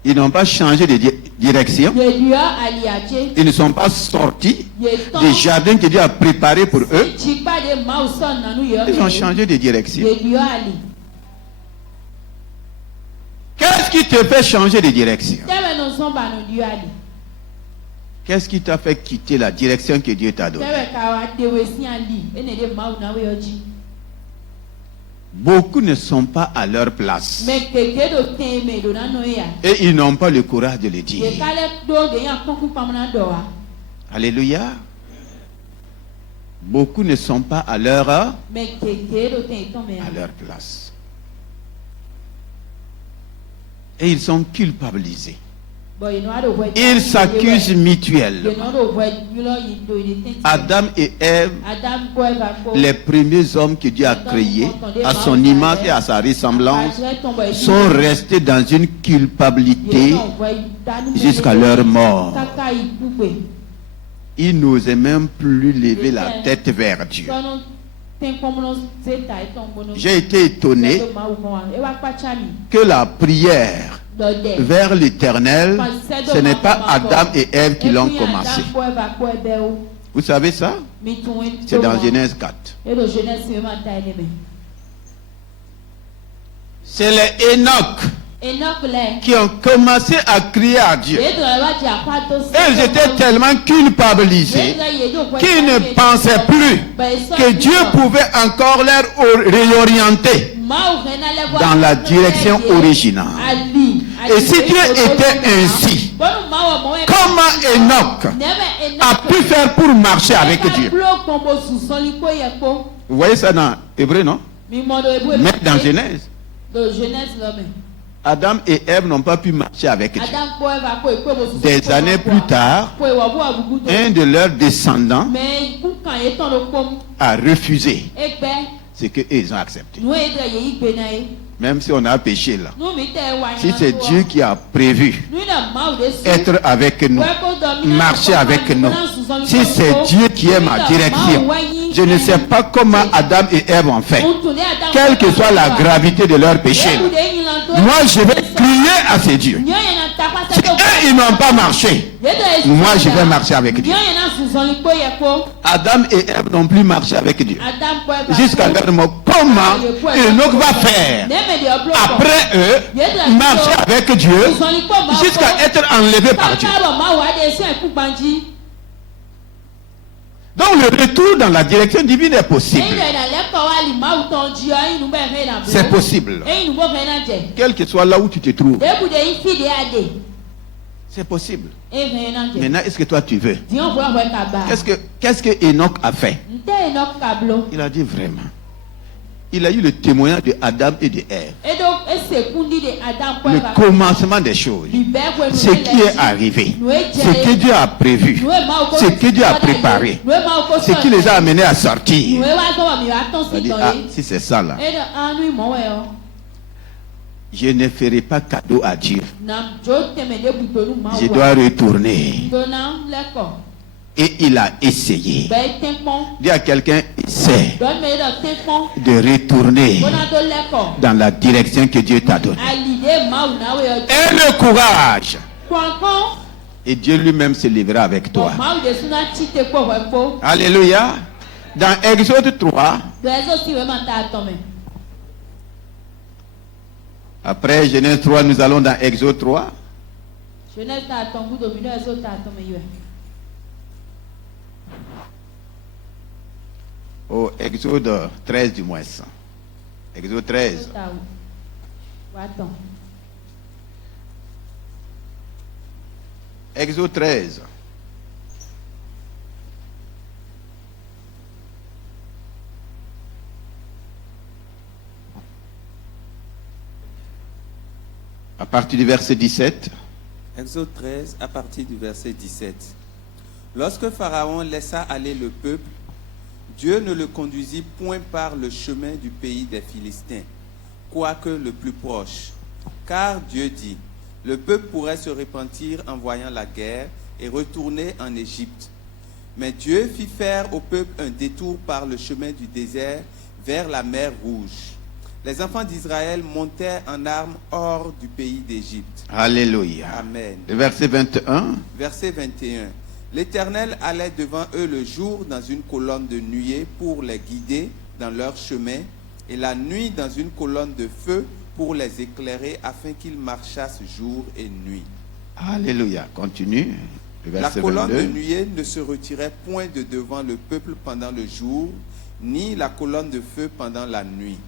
Ils n'ont pas changé de direction. Yedua aliache. Ils ne sont pas sortis Yeton. des jardins que Dieu a préparés pour eux. Jikpa de ma uson nanu yo. Ils ont changé de direction. Yedua ali. Qu'est-ce qui te fait changer de direction? Tewe no somba no dio ali. Qu'est-ce qui t'a fait quitter la direction que Dieu t'a donnée? Tewe kawa dewe si ali. Ene de ma una we oji. Beaucoup ne sont pas à leur place. Me keke do teme do nano ya. Et ils n'ont pas le courage de le dire. Ye kale do de ya konku pamna doa. Alléluia. Beaucoup ne sont pas à leur Me keke do te tome ya. place. Et ils sont culpabilisés. Boy no ado we. Ils s'accusent mutuellement. Ye no do we yulo yi do ni tenti. Adam et Ève, Adam boy va ko. les premiers hommes que Dieu a créés, à son image et à sa ressemblance, sont restés dans une culpabilité jusqu'à leur mort. Ils n'osaient même plus lever la tête vers Dieu. J'ai été étonné que la prière vers l'Éternel, ce n'est pas Adam et Ève qui l'ont commencé. Vous savez ça? C'est dans Genèse 4. C'est les Enoch qui ont commencé à crier à Dieu. Ils étaient tellement culpabilisés qu'ils ne pensaient plus que Dieu pouvait encore leur réorienter dans la direction originale. Et si Dieu était ainsi, comment Enoch a pu faire pour marcher avec Dieu? Vous voyez ça dans Hébreu, non? Mais dans Genèse, Adam et Ève n'ont pas pu marcher avec Dieu. Des années plus tard, un de leurs descendants a refusé ce qu'ils ont accepté. Même si on a péché là. Si c'est Dieu qui a prévu être avec nous, marcher avec nous, si c'est Dieu qui est ma direction, je ne sais pas comment Adam et Ève ont fait, quelle que soit la gravité de leur péché. Moi, je vais crier à ces dieux. Si eux, ils n'ont pas marché, moi, je vais marcher avec Dieu. Adam et Ève n'ont plus marché avec Dieu. Jusqu'à leur mort, comment Enoch va faire après eux, marcher avec Dieu jusqu'à être enlevé par Dieu? Donc le retour dans la direction divine est possible. C'est possible. Quel que soit là où tu te trouves. C'est possible. Maintenant, est-ce que toi tu veux? Qu'est-ce que Enoch a fait? Il a dit vraiment. Il a eu le témoignage de Adam et de Ève. Le commencement des choses. Ce qui est arrivé. Ce que Dieu a prévu. Ce que Dieu a préparé. Ce qui les a amenés à sortir. Il a dit, ah, si c'est ça là, je ne ferai pas cadeau à Dieu. Je dois retourner. Et il a essayé. Dis à quelqu'un, essaie de retourner dans la direction que Dieu t'a donnée. Et le courage. Et Dieu lui-même se lèvera avec toi. Alléluia. Dans Exode 3, après Genèse 3, nous allons dans Exode 3. Au Exode 13 du moins. Exode 13. Exode 13. À partir du verset 17. Exode 13, à partir du verset 17. Lorsque Pharaon laissa aller le peuple, Dieu ne le conduisit point par le chemin du pays des Philistins, quoique le plus proche. Car Dieu dit, le peuple pourrait se repentir en voyant la guerre et retourner en Égypte. Mais Dieu fit faire au peuple un détour par le chemin du désert vers la mer Rouge. Les enfants d'Israël montaient en armes hors du pays d'Égypte. Alléluia. Amen. Le verset 21. Verset 21. L'Éternel allait devant eux le jour dans une colonne de nuée pour les guider dans leur chemin, et la nuit dans une colonne de feu pour les éclairer, afin qu'ils marchassent jour et nuit. Alléluia. Continue. Le La verset colonne 22. de nuée ne se retirait point de devant le peuple pendant le jour, ni la colonne de feu pendant la nuit.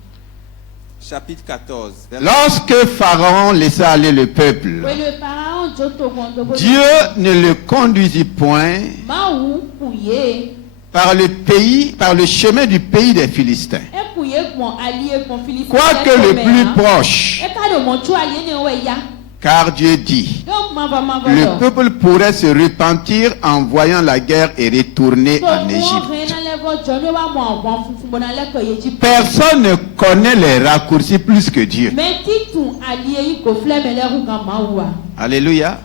Chapitre 14. Lorsque Pharaon laissa aller le peuple, Oui, le pharaon Joto Gondobo. Dieu ne le conduisit point Maou Pouye. par le pays, par le chemin du pays des Philistins. Et Pouye bon allié bon Philippe. Quoique le plus proche, Et quand le montou allié ne ouais ya. car Dieu dit, Donc le peuple pourrait se repentir en voyant la guerre et retourner en Égypte. Personne ne connaît les raccourcis plus que Dieu. Alléluia.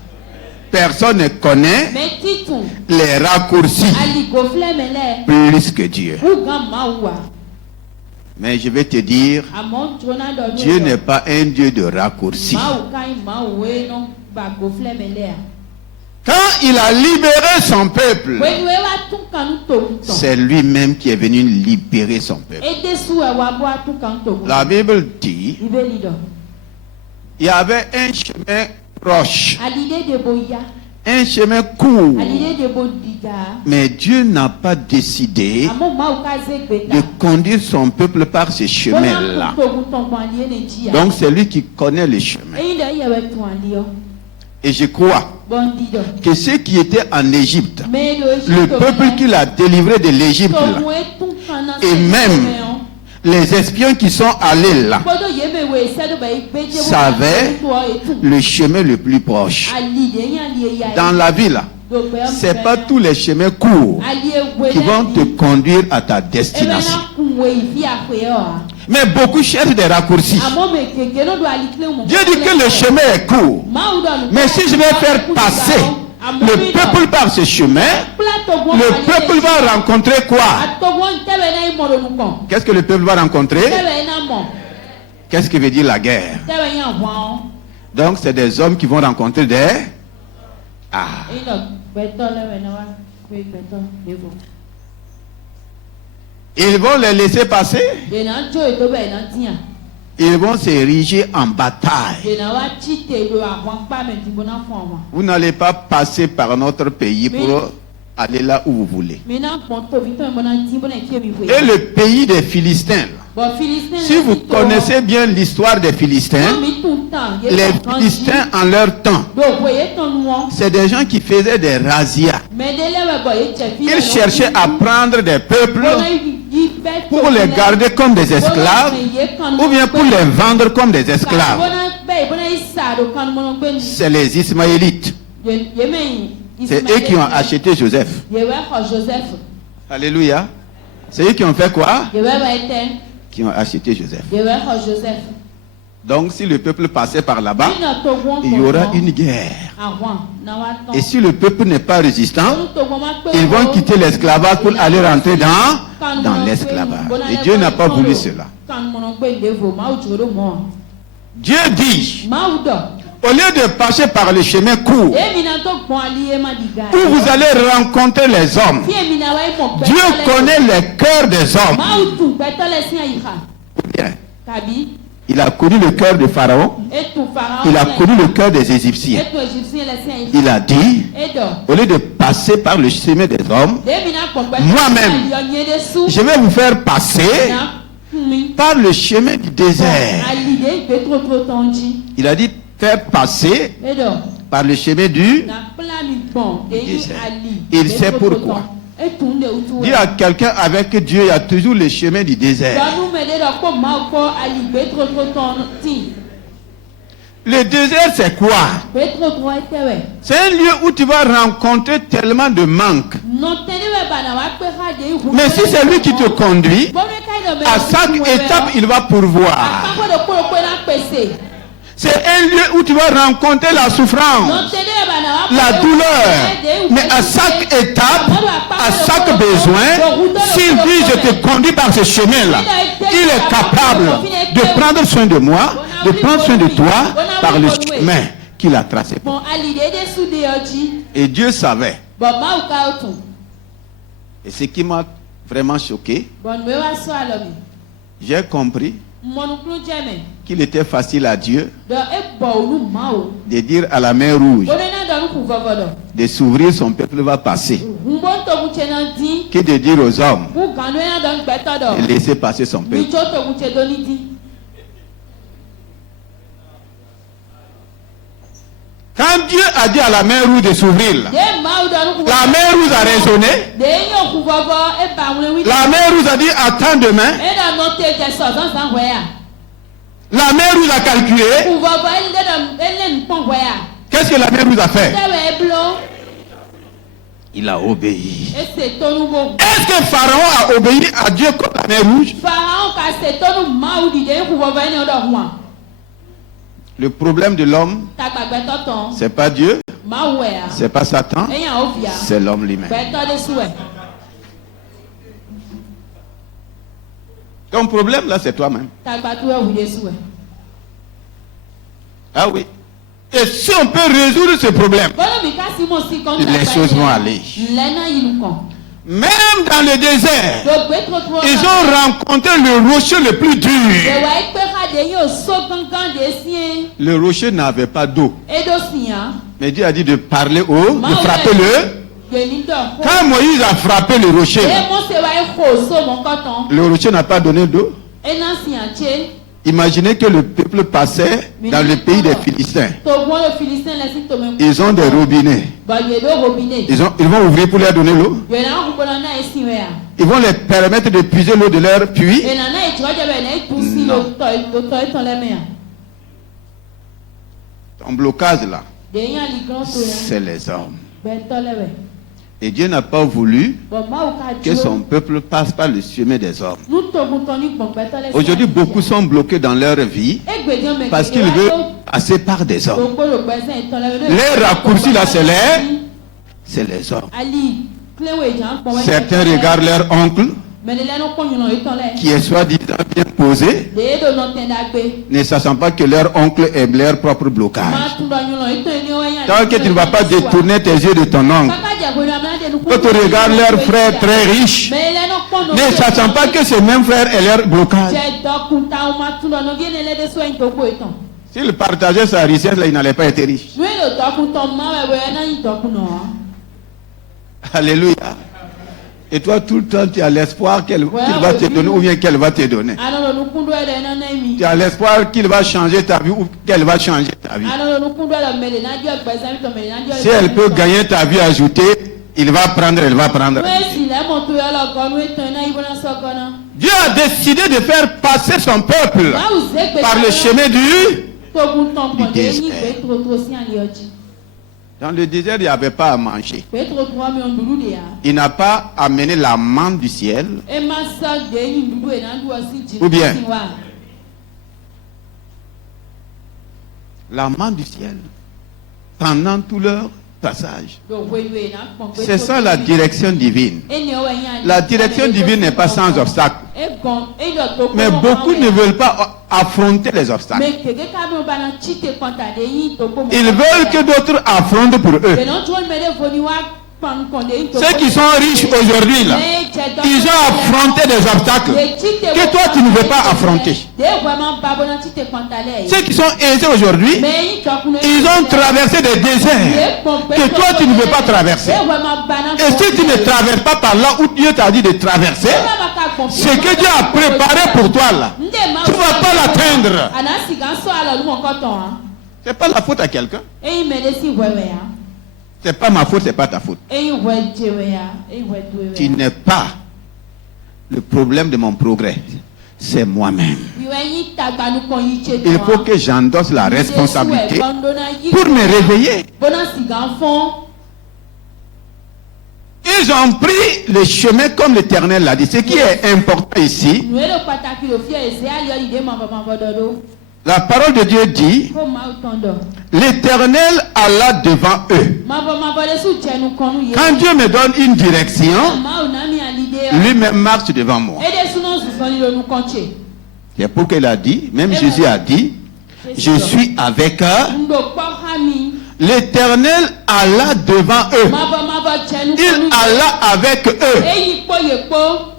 Personne ne connaît les raccourcis plus que Dieu. Mais je vais te dire, Dieu n'est pas un Dieu de raccourcis. Quand il a libéré son peuple, c'est lui-même qui est venu libérer son peuple. La Bible dit, il y avait un chemin proche, un chemin court, mais Dieu n'a pas décidé de conduire son peuple par ce chemin-là. Donc c'est lui qui connaît le chemin. Et je crois que ceux qui étaient en Égypte, le peuple qu'il a délivré de l'Égypte, et même les espions qui sont allés là, savaient le chemin le plus proche. Dans la vie là, ce n'est pas tous les chemins courts qui vont te conduire à ta destination. Mais beaucoup cherchent des raccourcis. Dieu dit que le chemin est court. Mais si je vais faire passer le peuple par ce chemin, le peuple va rencontrer quoi? Qu'est-ce que le peuple va rencontrer? Qu'est-ce que veut dire la guerre? Donc c'est des hommes qui vont rencontrer des... Ah. Ils vont les laisser passer. Ils vont s'ériger en bataille. Vous n'allez pas passer par notre pays pour aller là où vous voulez. Et le pays des Philistins, si vous connaissez bien l'histoire des Philistins, les Philistins en leur temps, c'est des gens qui faisaient des razzias. Ils cherchaient à prendre des peuples pour les garder comme des esclaves ou bien pour les vendre comme des esclaves. C'est les Ismaélites. C'est eux qui ont acheté Joseph. Alléluia. C'est eux qui ont fait quoi? Qui ont acheté Joseph. Donc si le peuple passait par là-bas, il y aura une guerre. Et si le peuple n'est pas résistant, ils vont quitter l'esclavage pour aller rentrer dans l'esclavage. Et Dieu n'a pas voulu cela. Dieu dit, au lieu de passer par le chemin court, où vous allez rencontrer les hommes, Dieu connaît les cœurs des hommes. Bien. Il a connu le cœur de Pharaon. Il a connu le cœur des Égyptiens. Il a dit, au lieu de passer par le chemin des hommes, moi-même, je vais vous faire passer par le chemin du désert. Il a dit, faire passer par le chemin du désert. Il sait pourquoi. Dis à quelqu'un, avec Dieu, il y a toujours le chemin du désert. Le désert, c'est quoi? Petro tro etewe. C'est un lieu où tu vas rencontrer tellement de manque. Non tenewe bana wa pe ha de ihu. Mais si c'est lui qui te conduit, à chaque étape, il va pourvoir. Akako de koro ko na pese. C'est un lieu où tu vas rencontrer la Non souffrance, tenewe bana wa la douleur. Mais à chaque étape, à chaque besoin, s'il dit je te conduis par ce chemin-là, il est capable de prendre soin de moi, de prendre soin de toi par le chemin qu'il a tracé. Bon ali de soude yoji. Et Dieu savait. Bon ma u ka otun. Et ce qui m'a vraiment choqué, Bon me wa so alomi. j'ai compris Monuklu jeme. qu'il était facile à Dieu Do e bo olu ma o. de dire à la mer rouge Onena do nu ku vovodo. de s'ouvrir, son peuple va passer, Mbon to bu chena di. que de dire aux hommes Bu ganu ena do gbeto do. de laisser passer son Mi peuple. cho to bu che do ni di. Quand Dieu a dit à la mer rouge de s'ouvrir, là, De ma u do nu ku. la mer rouge a raisonné. De yo ku vovo e ba wle wi. La mer rouge a dit attends demain. E da no te je so san we ya. La mer rouge a calculé. Ku vovo e de do ele npon we ya. Qu'est-ce que la mer rouge a fait? Te we blo. Il a obéi. E se to nu bo. Est-ce que Pharaon a obéi à Dieu comme la mer rouge? Pharaon ka se to nu ma u di de ku vovo e ne do huan. Le problème de l'homme, Ta gbagbe to ton. c'est pas Dieu, Ma we ya. c'est pas Satan, E yan o via. c'est l'homme lui-même. Gbeto de suwe. Ton problème là, c'est toi-même. Ta gba tu e wi de suwe. Ah oui. Et si on peut résoudre ce problème, Bọ́lá mi ká sí mo sí kan les choses vont aller. Lẹ́nà yìí kan. Même dans le désert, Dògbé tó. ils ont rencontré le rocher le plus dur. Ìwà ìpè káde yóò so gángan de sí ẹ. Le rocher n'avait pas d'eau. Edo sì yàn. Mais Dieu a dit de parler haut, de frapper le. Gbèní dọ̀ kó. Quand Moïse a frappé le rocher, Ẹ mọ̀ ṣe wá kó so mọ̀ kọ́tàn. le rocher n'a pas donné d'eau. Ẹná sì yàn ṣe. Imaginez que le peuple passait dans le pays des Philistins. Tògbọ́n le Philistin lẹ́sìn tòmẹ́. Ils ont des robinets. Bọ̀dù èdè robinet. Ils vont ouvrir pour leur donner l'eau. Gbèní àwọn kúkúrú náà ẹ̀sìn rẹ̀ à. Ils vont les permettre de puiser l'eau de leur puits. Ìlànà ìtìwọ́jọ́ bẹ̀rẹ̀ ní ìtú sí lòtọ́ ìtàn lẹ́mẹ̀ à. Ton blocage là, Dèyìn àlìgán tó yẹn. c'est les hommes. Bẹ̀ntọ́ lẹ́wẹ̀. Et Dieu n'a pas voulu Bọ̀ máa wù ká que dúró. son peuple passe par le chemin des hommes. Nous tombons tonique bon bêtons les. Aujourd'hui, beaucoup sont bloqués dans leur vie parce qu'ils veulent passer par des hommes. Les raccourcis là, c'est les hommes. Certains regardent leur oncle qui est soi-disant bien posé, ne sachant pas que leur oncle est leur propre blocage. Tant que tu ne vas pas détourner tes yeux de ton oncle, quand tu regardes leur frère très riche, ne sachant pas que ce même frère est leur blocage. S'il partageait sa richesse, là, il n'allait pas être riche. Alléluia. Et toi, tout le temps, tu as l'espoir qu'il va te donner ou bien qu'elle va te donner. Tu as l'espoir qu'il va changer ta vie ou qu'elle va changer ta vie. Si elle peut gagner ta vie ajoutée, il va prendre, elle va prendre. Dieu a décidé de faire passer son peuple par le chemin du désert. Dans le désert, il n'y avait pas à manger. Il n'a pas amené la manne du ciel. Ou bien la manne du ciel pendant tout leur passage. C'est ça la direction divine. La direction divine n'est pas sans obstacle. Mais beaucoup ne veulent pas affronter les obstacles. Ils veulent que d'autres affrontent pour eux. Ceux qui sont riches aujourd'hui, là, ils ont affronté des obstacles que toi tu ne veux pas affronter. Ceux qui sont aisés aujourd'hui, ils ont traversé des déserts que toi tu ne veux pas traverser. Et si tu ne traverses pas par là où Dieu t'a dit de traverser, ce que Dieu a préparé pour toi là, tu ne vas pas l'atteindre. C'est pas la faute à quelqu'un. C'est pas ma faute, c'est pas ta faute. Tu n'es pas le problème de mon progrès. c'est moi-même. Iwe nyi tagbanu kon yi tse Il faut que j'endosse la responsabilité pour me réveiller. Bona sigan fond. Ils ont pris le chemin comme l'Éternel l'a dit. Ce qui est important ici, Nous le pataki le fie ese ali oli de mama dodo. la parole de Dieu dit, Ko ma utondo. l'Éternel alla devant eux. Mama de su tse nu kon nu ye. Quand Dieu me donne une direction, Ma unami alide. lui-même marche devant moi. Ede suno su soni lo nu kon tse. C'est pour qu'elle a dit, même Jésus a dit, je suis avec eux. Ndo kpo hami. L'Éternel alla devant eux. Mama tse nu kon Il nu. alla avec eux. Eyi kpo ye kpo.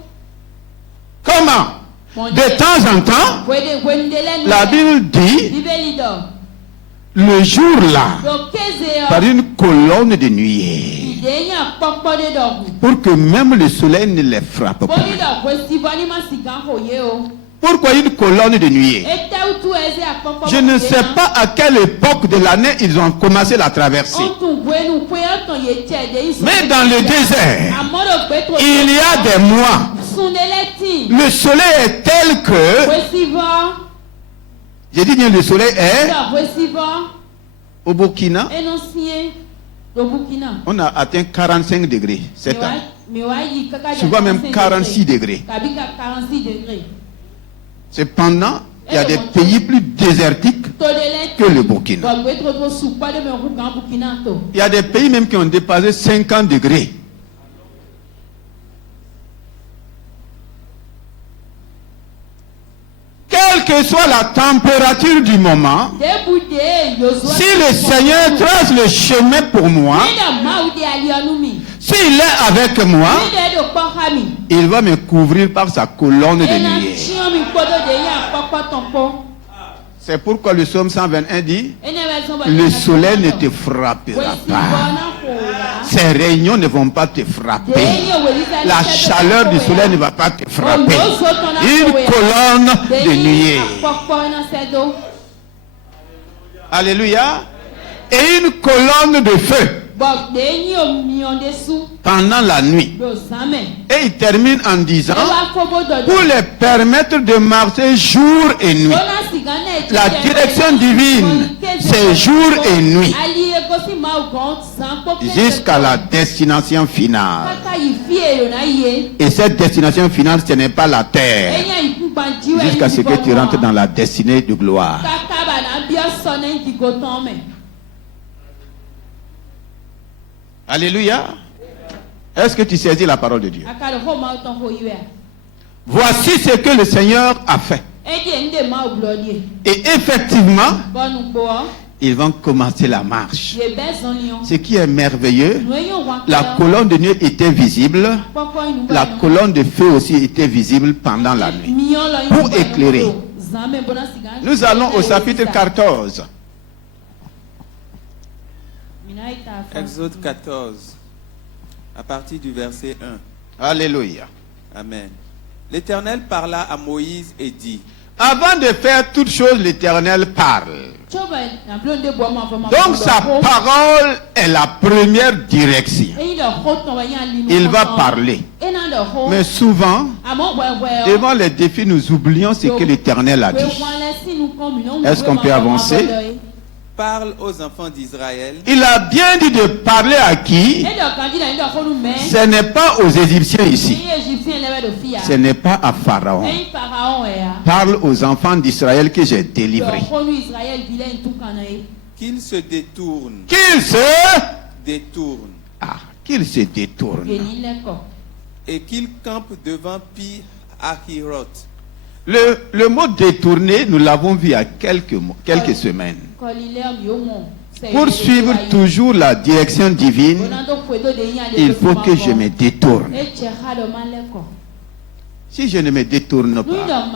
Comment? De temps en temps, Wede wendele nu. la Bible dit, Bibeli do. le jour-là, Do keze par o. une colonne de nuée, Ide nya kpokpo de do. pour que même le soleil ne les frappe pas. Boni do kwesi boni ma sigan ho ye o. Pourquoi une colonne de nuée? Ete utu eze akpokpo. Je ne sais pas à quelle époque de l'année ils ont commencé la traversée. Mais dans le désert, il y a des mois. Le soleil est tel que, j'ai dit bien le soleil est, au Burkina, on a atteint 45 degrés cette année. Souvent même 46 degrés. Cependant, il y a des pays plus désertiques que le Burkina. Il y a des pays même qui ont dépassé 50 degrés. Quelle que soit la température du moment, si le Seigneur trace le chemin pour moi, s'il est avec moi, il va me couvrir par sa colonne de nuée. C'est pourquoi le psaume 121 dit, le soleil ne te frappera pas. Ses rayons ne vont pas te frapper. La chaleur du soleil ne va pas te frapper. Une colonne de nuée. Alléluia. Et une colonne de feu pendant la nuit. Et il termine en disant, pour les permettre de marcher jour et nuit. La direction divine, c'est jour et nuit. Jusqu'à la destination finale. Et cette destination finale, ce n'est pas la terre. Jusqu'à ce que tu rentres dans la destinée de gloire. Alléluia. Est-ce que tu saisis la parole de Dieu? Voici ce que le Seigneur a fait. Et effectivement, ils vont commencer la marche. Ce qui est merveilleux, la colonne de nuit était visible. La colonne de feu aussi était visible pendant la nuit. Pour éclairer. Nous allons au chapitre 14. Exode 14, à partir du verset 1. Alléluia. Amen. L'Éternel parla à Moïse et dit, avant de faire toutes choses, l'Éternel parle. Donc sa parole est la première direction. Il va parler. Mais souvent, devant les défis, nous oublions ce que l'Éternel a dit. Est-ce qu'on peut avancer? parle aux enfants d'Israël. Il a bien dit de parler à qui? Ce n'est pas aux Égyptiens ici. Ce n'est pas à Pharaon. Parle aux enfants d'Israël que j'ai délivrés. Qu'ils se détournent. Qu'ils se détournent. Ah, qu'ils se détournent. Et qu'ils campent devant Pi-Hahiroth. Le mot détourner, nous l'avons vu il y a quelques semaines. Pour suivre toujours la direction divine, il faut que je me détourne. Si je ne me détourne pas,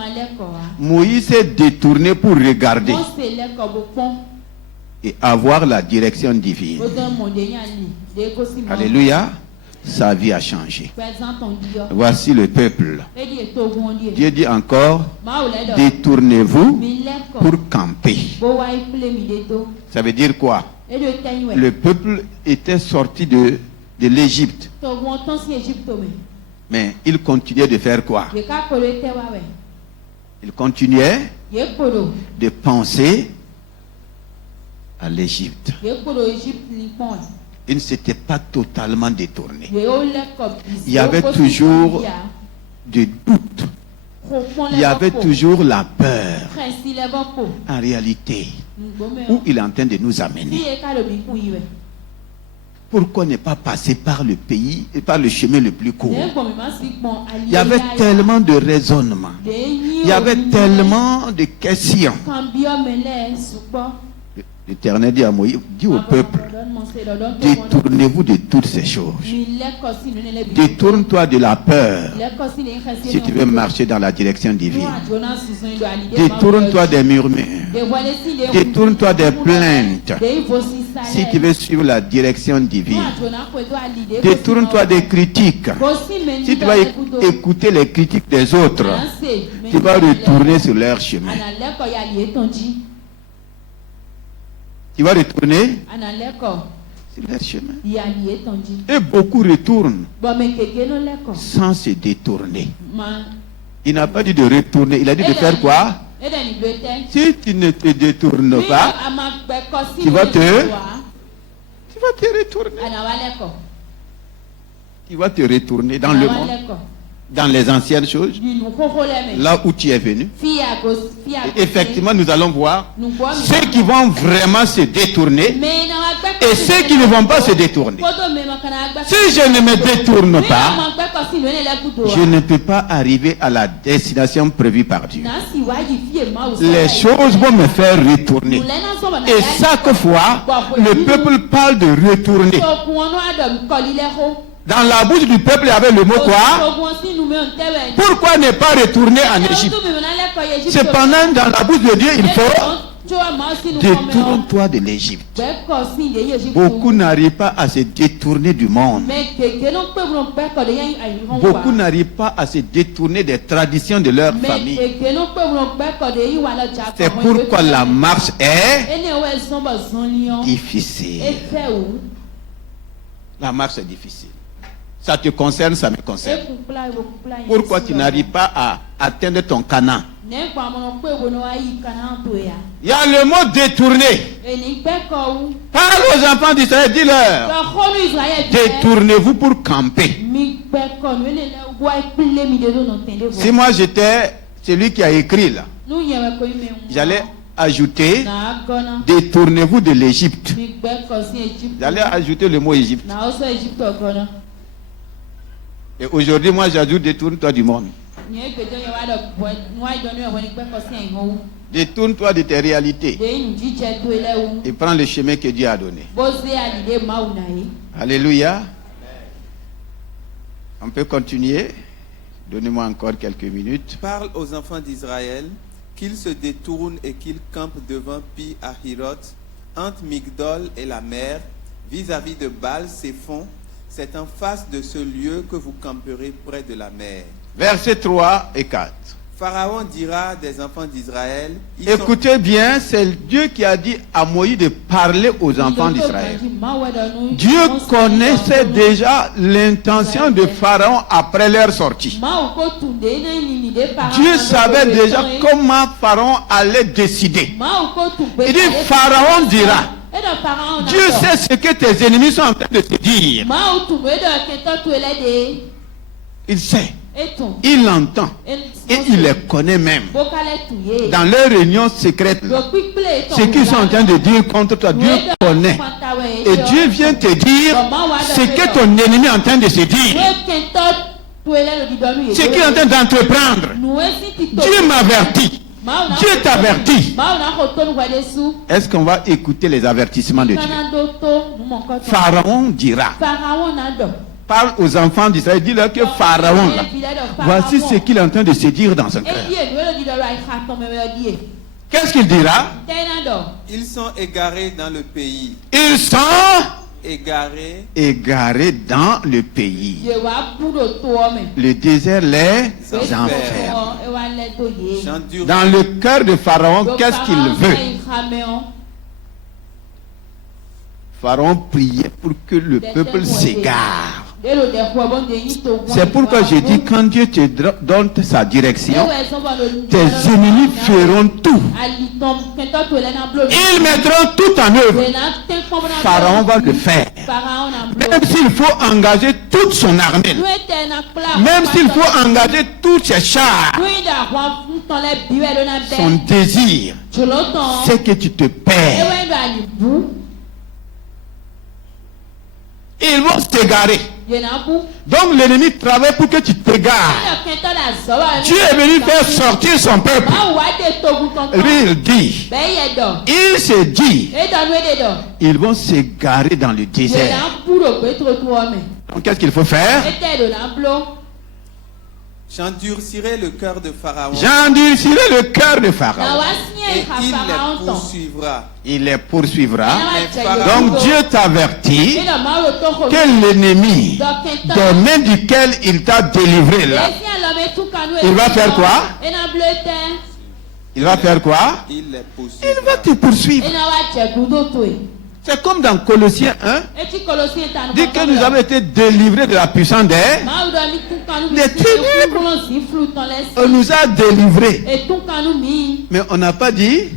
Moïse s'est détourné pour regarder et avoir la direction divine. Alléluia. Sa vie a changé. Voici le peuple. Dieu dit encore, détournez-vous pour camper. Ça veut dire quoi? Le peuple était sorti de l'Égypte. Mais il continuait de faire quoi? Il continuait Ye kpolo. de penser à l'Égypte. Ye kpolo Egypte ni pon. Il ne s'était pas totalement détourné. Ye o le kop. Il y avait toujours des doutes. Il y avait toujours la peur. En réalité, où il est en train de nous amener. Pourquoi ne pas passer par le pays et par le chemin le plus court? Il y avait tellement de raisonnements. Il y avait tellement de questions. L'Éternel dit à Moïse, dit au peuple, détournez-vous de toutes ces choses. Détourne-toi de la peur si tu veux marcher dans la direction divine. Détourne-toi des murmures. Détourne-toi des plaintes si tu veux suivre la direction divine. Détourne-toi des critiques. Si tu vas écouter les critiques des autres, tu vas retourner sur leur chemin. Tu vas retourner sur leur chemin. Et beaucoup retournent sans se détourner. Il n'a pas dit de retourner, il a dit de faire quoi? Si tu ne te détournes pas, tu vas te retourner. Tu vas te retourner dans le monde, dans les anciennes choses, là où tu es venu. Et effectivement, nous allons voir ceux qui vont vraiment se détourner et ceux qui ne vont pas se détourner. Si je ne me détourne pas, je ne peux pas arriver à la destination prévue par Dieu. Les choses vont me faire retourner. Et chaque fois, le peuple parle de retourner. Dans la bouche du peuple, il y avait le mot quoi? Pourquoi ne pas retourner en Égypte? Cependant, dans la bouche de Dieu, il faut détourne-toi de l'Égypte. Beaucoup n'arrivent pas à se détourner du monde. Beaucoup n'arrivent pas à se détourner des traditions de leur famille. C'est pourquoi la marche est difficile. La marche est difficile. Ça te concerne, ça me concerne. Pourquoi tu n'arrives pas à atteindre ton Canaan? Il y a le mot détourner. Parle aux enfants d'Israël, dis-leur. Détournez-vous pour camper. Si moi j'étais celui qui a écrit là, j'allais ajouter détournez-vous de l'Égypte. J'allais ajouter le mot Égypte. Et aujourd'hui, moi j'ajoute détourne-toi du monde. Détourne-toi de tes réalités et prends le chemin que Dieu a donné. Alléluia. On peut continuer. Donnez-moi encore quelques minutes. Parle aux enfants d'Israël qu'ils se détournent et qu'ils campent devant Pi-Hahiroth, entre Migdol et la mer, vis-à-vis de Baal-Séphon. C'est en face de ce lieu que vous camperez près de la mer. Versets 3 et 4. Pharaon dira des enfants d'Israël. Écoutez bien, c'est Dieu qui a dit à Moïse de parler aux enfants d'Israël. Dieu connaissait déjà l'intention de Pharaon après leur sortie. Dieu savait déjà comment Pharaon allait décider. Il dit, Pharaon dira. Dieu sait ce que tes ennemis sont en train de te dire. Il sait. Il l'entend. Et il les connaît même. Dans leurs réunions secrètes, ce qu'ils sont en train de dire contre toi, Dieu connaît. Et Dieu vient te dire ce que ton ennemi est en train de se dire. Ce qu'il est en train d'entreprendre. Dieu m'avertit. Dieu t'avertit. Est-ce qu'on va écouter les avertissements de Dieu? Pharaon dira. Parle aux enfants d'Israël, dis-leur que Pharaon, là, voici ce qu'il est en train de se dire dans son cœur. Qu'est-ce qu'il dira? Ils sont égarés dans le pays. Ils sont égarés dans le pays. Le désert les enferme. Dans le cœur de Pharaon, qu'est-ce qu'il veut? Pharaon priait pour que le peuple s'égare. C'est pourquoi je dis, quand Dieu te donne sa direction, tes ennemis feront tout. Ils mettront tout en œuvre. Pharaon va le faire. Même s'il faut engager toute son armée. Même s'il faut engager tous ses chars. Son désir, c'est que tu te perds. Ils vont s'égarer. Donc l'ennemi travaille pour que tu t'égares. Dieu est venu faire sortir son peuple. Lui, il dit, il se dit, ils vont s'égarer dans le désert. Donc qu'est-ce qu'il faut faire? J'endurcirai le cœur de Pharaon. J'endurcirai le cœur de Pharaon. Et il les poursuivra. Il les poursuivra. Mais Pharaon, Donc Dieu t'avertit que l'ennemi, des mains duquel il t'a délivré là, il va faire quoi? Il va faire quoi? il les poursuivra. Il va te poursuivre. C'est comme dans Colossiens 1, dit que nous avons été délivrés de la puissance des ténèbres. On nous a délivrés. Mais on n'a pas dit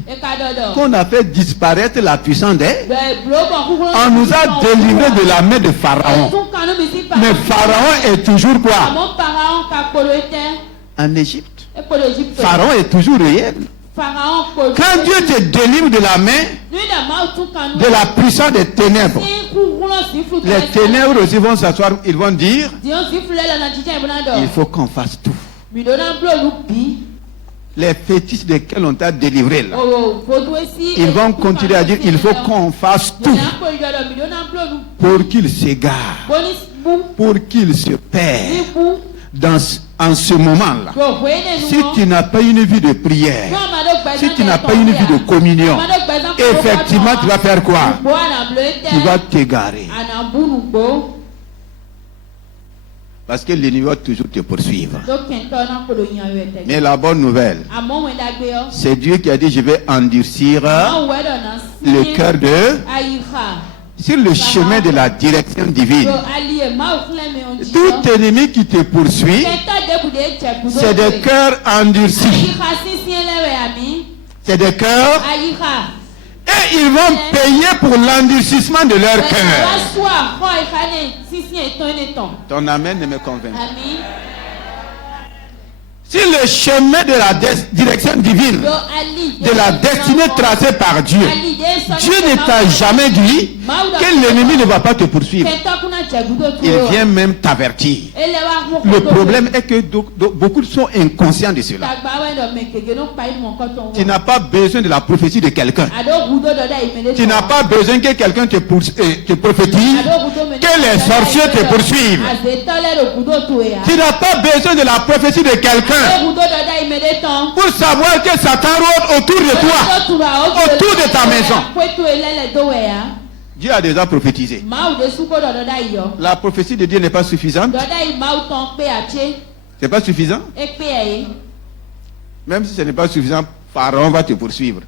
qu'on a fait disparaître la puissance des... On nous a délivrés de la main de Pharaon. Mais Pharaon est toujours quoi? En Égypte. Pharaon est toujours réel. Quand Dieu te délivre de la main de la puissance des ténèbres, les ténèbres aussi vont s'asseoir, ils vont dire, il faut qu'on fasse tout. Les fétiches desquels on t'a délivré là, ils vont continuer à dire, il faut qu'on fasse tout pour qu'ils s'égarent, pour qu'ils se perdent. En ce moment-là, si tu n'as pas une vie de prière, si tu n'as pas une vie de communion, effectivement, tu vas faire quoi? Tu vas t'égarer. Parce que l'ennemi va toujours te poursuivre. Mais la bonne nouvelle, c'est Dieu qui a dit, je vais endurcir le cœur de... Sur le chemin de la direction divine. Tout ennemi qui te poursuit, c'est des cœurs endurcis. C'est des cœurs. Et ils vont payer pour l'endurcissement de leur cœur. Ton amen ne me convainc pas. Sur le chemin de la direction divine, de la destinée tracée par Dieu, Dieu ne t'a jamais dit que l'ennemi ne va pas te poursuivre. Il vient même t'avertir. Le problème est que beaucoup sont inconscients de cela. Tu n'as pas besoin de la prophétie de quelqu'un. Tu n'as pas besoin que quelqu'un te prophétise, que les sorciers te poursuivent. Tu n'as pas besoin de la prophétie de quelqu'un pour savoir que Satan rôde autour de toi, autour de ta maison. Dieu a déjà prophétisé. La prophétie de Dieu n'est pas suffisante. C'est pas suffisant. Même si ce n'est pas suffisant, Pharaon va te poursuivre.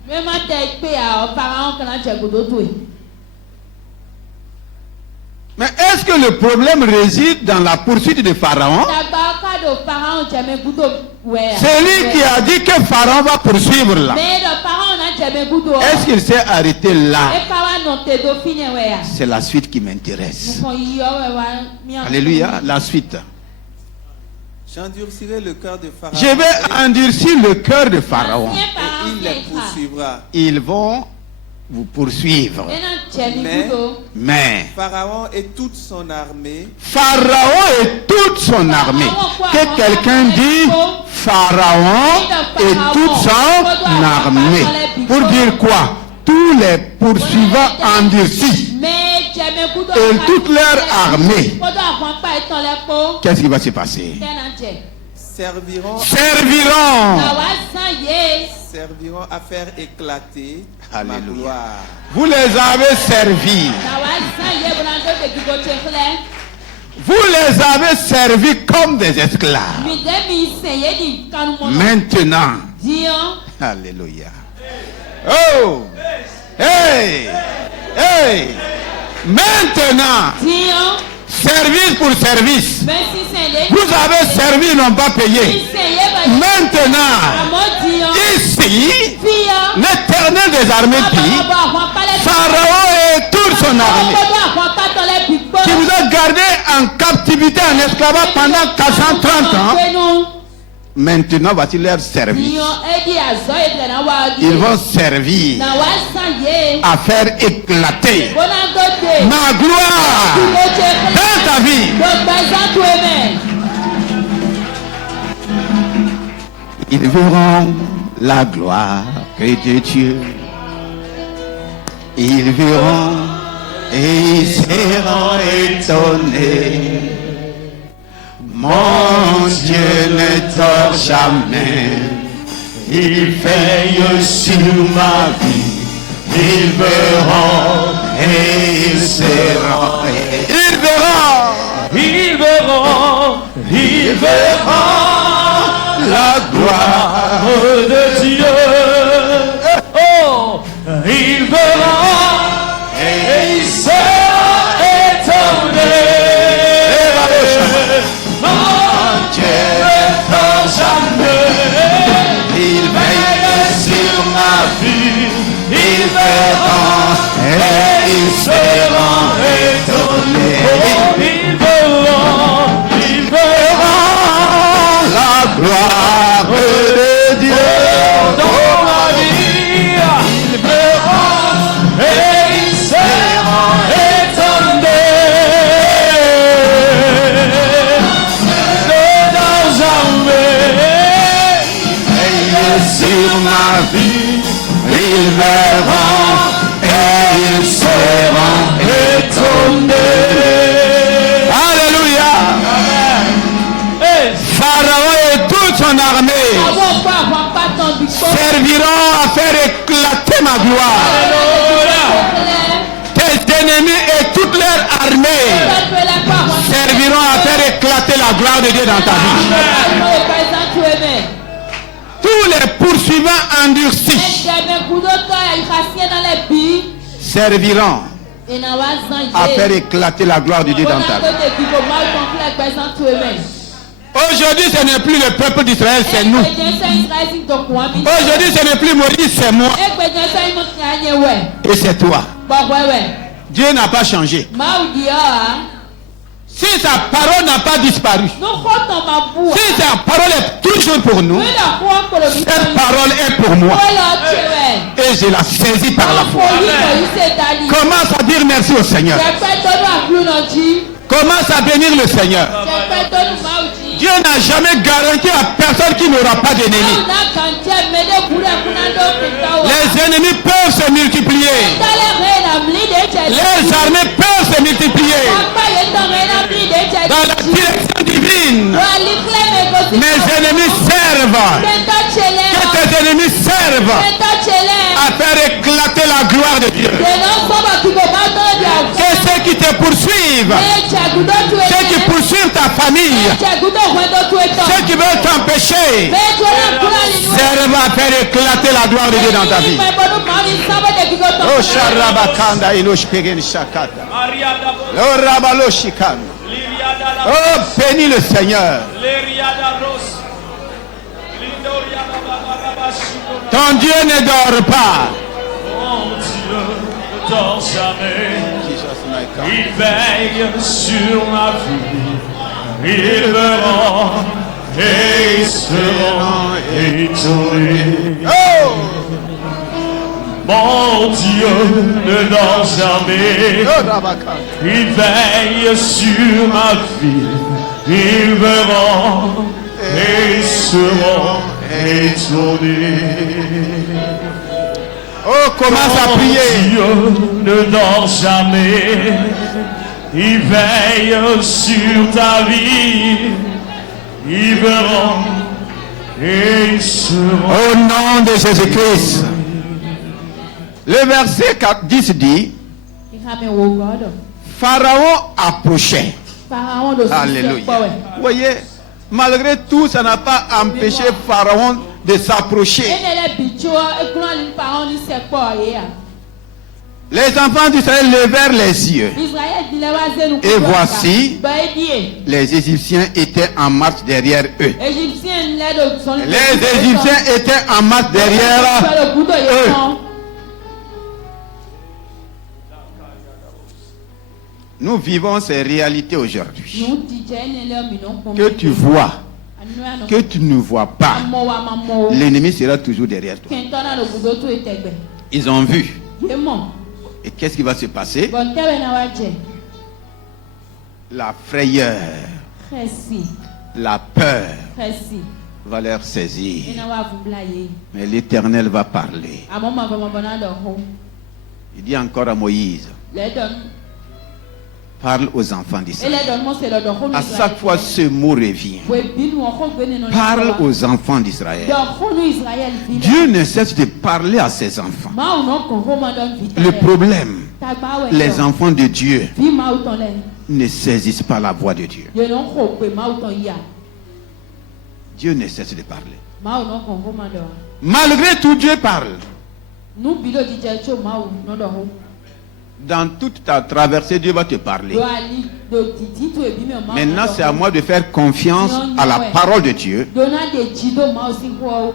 Mais est-ce que le problème réside dans la poursuite de Pharaon? C'est lui qui a dit que Pharaon va poursuivre là. Est-ce qu'il s'est arrêté là? C'est la suite qui m'intéresse. Alléluia, la suite. J'endurcirai le cœur de Pharaon. Je vais endurcir le cœur de Pharaon. Et il les poursuivra. Ils vont vous poursuivre. Mais Pharaon et toute son armée. Pharaon et toute son armée. Que quelqu'un dit Pharaon et toute son armée. Pour dire quoi? Tous les poursuivants endurcis et toute leur armée. Qu'est-ce qui va se passer? Serviront à faire éclater ma gloire. Vous les avez servis. Vous les avez servis comme des esclaves. Maintenant. Alléluia. Oh. Hey. Hey. Maintenant. service pour service. Mais si c'est les. Vous avez servi, ils n'ont pas payé. Maintenant, ici, l'Éternel des armées dit, Pharaon et toute son armée, qui vous a gardé en captivité, en esclavage pendant 430 ans, maintenant voici leur service. Ils vont servir à faire éclater ma gloire dans ta vie. Ils verront la gloire de Dieu. Ils verront et ils seront étonnés. Mon Dieu ne dort jamais. Il veille sur ma vie. Ils verront et ils seront. Ils verront. Ils verront, ils verront la gloire de Dieu. Oh, ils verront et ils seront étonnés. Mon Dieu ne dort jamais. Il veille sur ma vie. Ils verront et ils seront étonnés. Oh, ils verront la gloire de Dieu dans ma vie. Ils verront et ils seront étonnés. Ne dors jamais. Veille sur ma vie. Ils verront et ils seront étonnés. Alléluia. Pharaon et toute son armée serviront à faire éclater ma gloire. Tes ennemis et toute leur armée serviront à faire éclater la gloire de Dieu dans ta vie. Tous les poursuivants endurcis serviront à faire éclater la gloire de Dieu dans ta vie. Aujourd'hui, ce n'est plus le peuple d'Israël, c'est nous. Aujourd'hui, ce n'est plus Moïse, c'est moi. Et c'est toi. Dieu n'a pas changé. Si sa parole n'a pas disparu, si sa parole est toujours pour nous, cette parole est pour moi. Et je la saisis par la foi. Commence à dire merci au Seigneur. Commence à bénir le Seigneur. Dieu n'a jamais garanti à personne qui n'aura pas d'ennemis. Les ennemis peuvent se multiplier. Les armées peuvent se multiplier. Dans la direction divine, mes ennemis servent. Que tes ennemis servent à faire éclater la gloire de Dieu. Que ceux qui te poursuivent, ceux qui poursuivent ta famille, ceux qui veulent t'empêcher, servent à faire éclater la gloire de Dieu dans ta vie. Oh Sharabakanda Iloshpegen Shakata. Oh Rabaloshikanda. Oh, bénis le Seigneur. Ton Dieu ne dort pas. Mon Dieu ne dort jamais. Il veille sur ma vie. Ils verront et ils seront étonnés. Oh, Mon Dieu ne dort jamais. oh Rabakanda. Il veille sur ma vie. Ils verront et ils seront étonnés. Oh, commence à prier. Dieu ne dort jamais. Il veille sur ta vie. Ils verront et ils seront. Au nom de Jésus-Christ. Le verset 10 dit, Pharaon approchait. Alléluia. Vous voyez, malgré tout, ça n'a pas empêché Pharaon de s'approcher. Les enfants d'Israël levèrent les yeux. Israël dit le wa zenu Et voici, ba edie les Égyptiens étaient en marche derrière eux. Égyptien là de son Les Égyptiens étaient en marche derrière eux. Nous vivons ces réalités aujourd'hui. nous dit jene le mi non Que tu vois, que tu ne vois pas, l'ennemi sera toujours derrière toi. kentana le budo to etegbe Ils ont vu. yemo Et qu'est-ce qui va se passer? bon tebe na wa je La frayeur, khesi la peur khesi va leur saisir. ina wa vubla ye Mais l'Éternel va parler. amoma ba mabana do ho Il dit encore à Moïse, le don parle aux enfants ele d'Israël. don mo se le do ho À chaque fois, ce mot revient. we binu ho gbene no Parle aux enfants d'Israël. do ho no Israël bi Dieu ne cesse de parler à ses enfants. ma o no kon ho ma don vita Le problème, tagba we les enfants de Dieu bi ma o ton le ne saisissent pas la voix de Dieu. ye no ho pe ma o ton ya Dieu ne cesse de parler. ma o no kon ho ma do Malgré tout, Dieu parle. nu bilo di je cho ma o no do ho Dans toute ta traversée, Dieu va te parler. do ali do titi to ebi me ma Maintenant, c'est à moi de faire confiance à la parole de Dieu dona de jido ma o si ho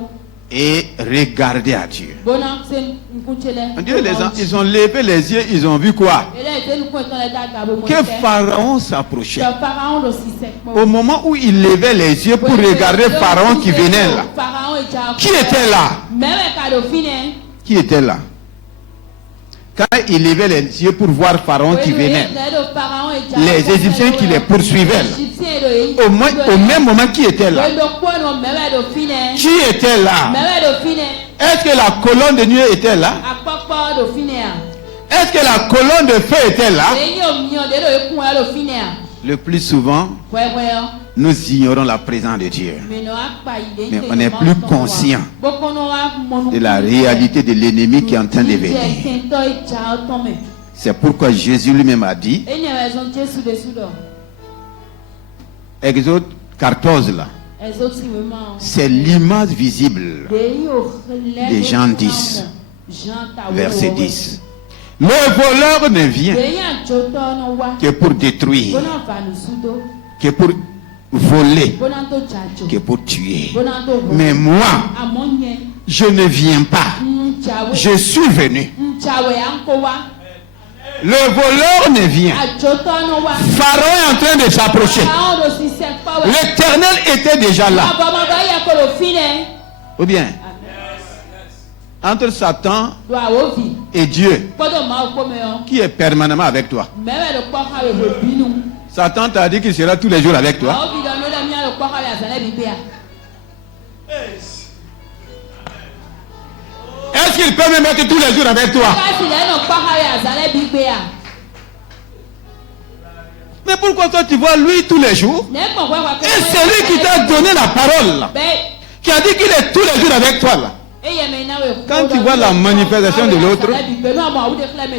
et regarder à Dieu. bona se nkunchele Dieu, ils ont levé les yeux, ils ont vu quoi? ele te nu ko ton le daga bo mo Que Pharaon s'approchait. le pharaon do si se Au moment où il levait les yeux pour regarder Pharaon qui venait là, pharaon e ja qui était là? meme ka do fine Qui était là? Quand il levait les yeux pour voir Pharaon qui venait, les Égyptiens qui les poursuivaient là, au même moment, qui était là? Qui était là? Est-ce que la colonne de nuit était là? Est-ce que la colonne de feu était là? Le plus souvent, nous ignorons la présence de Dieu. Mais on n'est plus conscient de la réalité de l'ennemi qui est en train de venir. C'est pourquoi Jésus lui-même a dit, Exode 14 là, c'est l'image visible de Jean 10, verset 10. Le voleur ne vient que pour détruire, que pour voler, que pour tuer. Mais moi, je ne viens pas. Je suis venu. Le voleur ne vient. Pharaon est en train de s'approcher. L'Éternel était déjà là. Ou bien, entre Satan et Dieu, qui est permanemment avec toi? Satan t'a dit qu'il sera tous les jours avec toi. Est-ce qu'il peut me mettre tous les jours avec toi? Mais pourquoi toi tu vois lui tous les jours? Et c'est lui qui t'a donné la parole là, qui a dit qu'il est tous les jours avec toi là. Quand tu vois la manifestation de l'autre,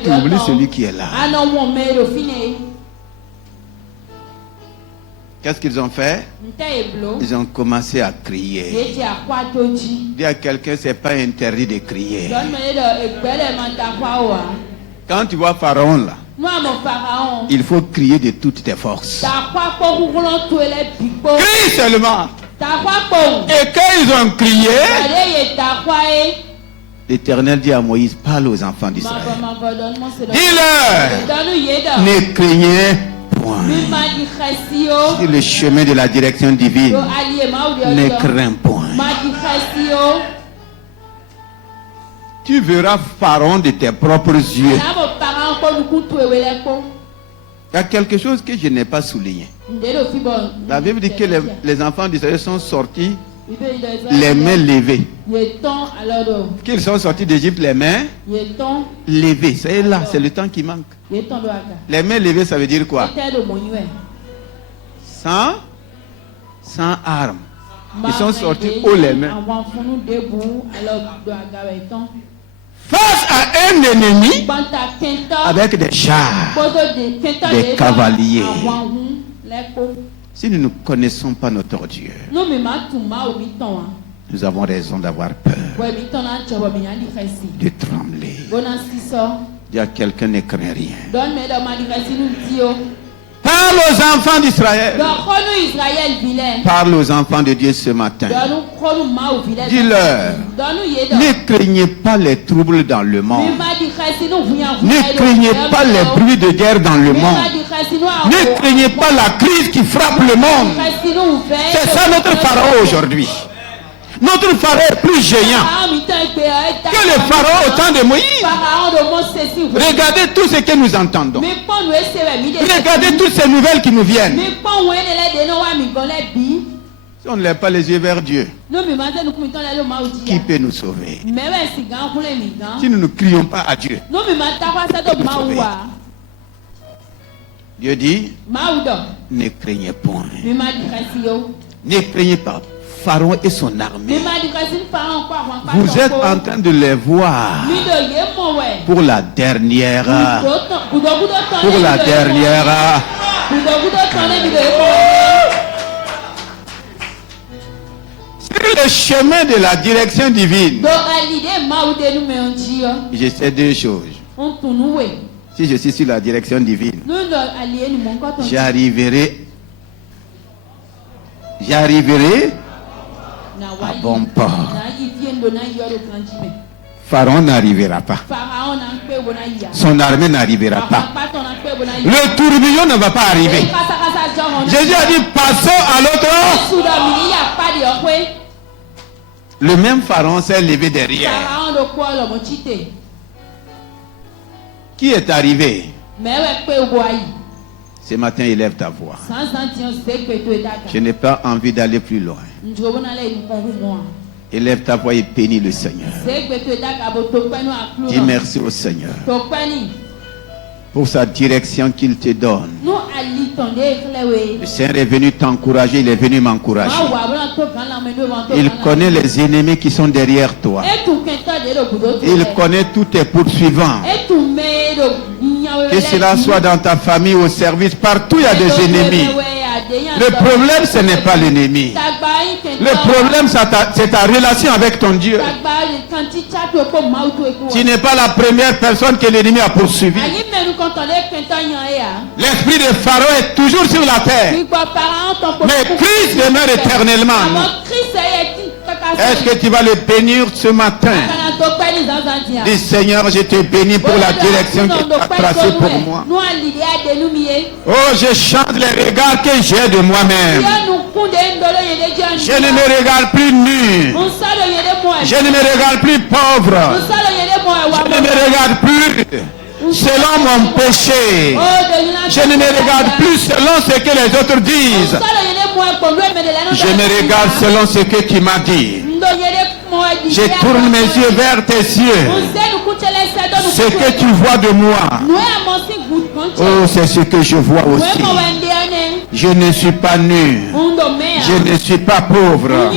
tu oublies celui qui est là. Qu'est-ce qu'ils ont fait? Ils ont commencé à crier. Dis à quelqu'un, c'est pas interdit de crier. Quand tu vois Pharaon là, il faut crier de toutes tes forces. Crie seulement. Et quand ils ont crié, l'Éternel dit à Moïse, parle aux enfants d'Israël. Dis-leur, ne craignez point. Sur le chemin de la direction divine, ne crains point. Tu verras Pharaon de tes propres yeux. Il y a quelque chose que je n'ai pas souligné. La Bible dit que les enfants d'Israël sont sortis les mains levées. Qu'ils sont sortis d'Égypte les mains levées. C'est là, c'est le temps qui manque. Les mains levées, ça veut dire quoi? Sans armes. Ils sont sortis haut les mains. Face à un ennemi avec des chars, des cavaliers. Si nous ne connaissons pas notre Dieu, nous avons raison d'avoir peur, de trembler. Dis à quelqu'un, ne crains rien. Donne-moi dans ma direction, Dieu. Parle aux enfants d'Israël. Donne-nous Israël vilain. Parle aux enfants de Dieu ce matin. Donne-nous ma vilain. Dis-leur, Donne-nous ne craignez pas les troubles dans le monde. Ne Ne craignez pas les bruits de guerre dans le monde. Ne craignez pas la crise qui frappe le monde. C'est ça notre pharaon aujourd'hui. Notre pharaon est plus géant que le pharaon au temps de Moïse. Regardez tout ce que nous entendons. Regardez toutes ces nouvelles qui nous viennent. Si on ne lève pas les yeux vers Dieu, qui peut nous sauver? Si nous ne crions pas à Dieu, Dieu dit, ne craignez point. Ne craignez pas Pharaon et son armée. Vous êtes en train de les voir pour la dernière. Pour la dernière. Sur le chemin de la direction divine, je sais deux choses. Si je suis sur la direction divine, j'arriverai à bon port. Pharaon n'arrivera pas. Son armée n'arrivera pas. Le tourbillon ne va pas arriver. Jésus a dit, passons à l'autre. Le même Pharaon s'est levé derrière. Qui est arrivé? Ce matin, élève ta voix. Je n'ai pas envie d'aller plus loin. Élève ta voix et bénis le Seigneur. Dis merci au Seigneur pour sa direction qu'il te donne. Le Seigneur est venu t'encourager, il est venu m'encourager. Il connaît les ennemis qui sont derrière toi. Il connaît tous tes poursuivants. Que cela soit dans ta famille, au service, partout il y a des ennemis. Le problème, ce n'est pas l'ennemi. Le problème, c'est ta relation avec ton Dieu. Tu n'es pas la première personne que l'ennemi a poursuivi. L'esprit de Pharaon est toujours sur la terre. Mais Christ demeure éternellement. Est-ce que tu vas le bénir ce matin? Dis Seigneur, je te bénis pour la direction que tu as tracée pour moi. Oh, je chante les regards que j'ai de moi-même. Je ne me regarde plus nu. Je ne me regarde plus pauvre. Je ne me regarde plus selon mon péché. Je ne me regarde plus selon ce que les autres disent. Je me regarde selon ce que tu m'as dit. Je tourne mes yeux vers tes yeux. Ce que tu vois de moi, oh, c'est ce que je vois aussi. Je ne suis pas nu. Je ne suis pas pauvre.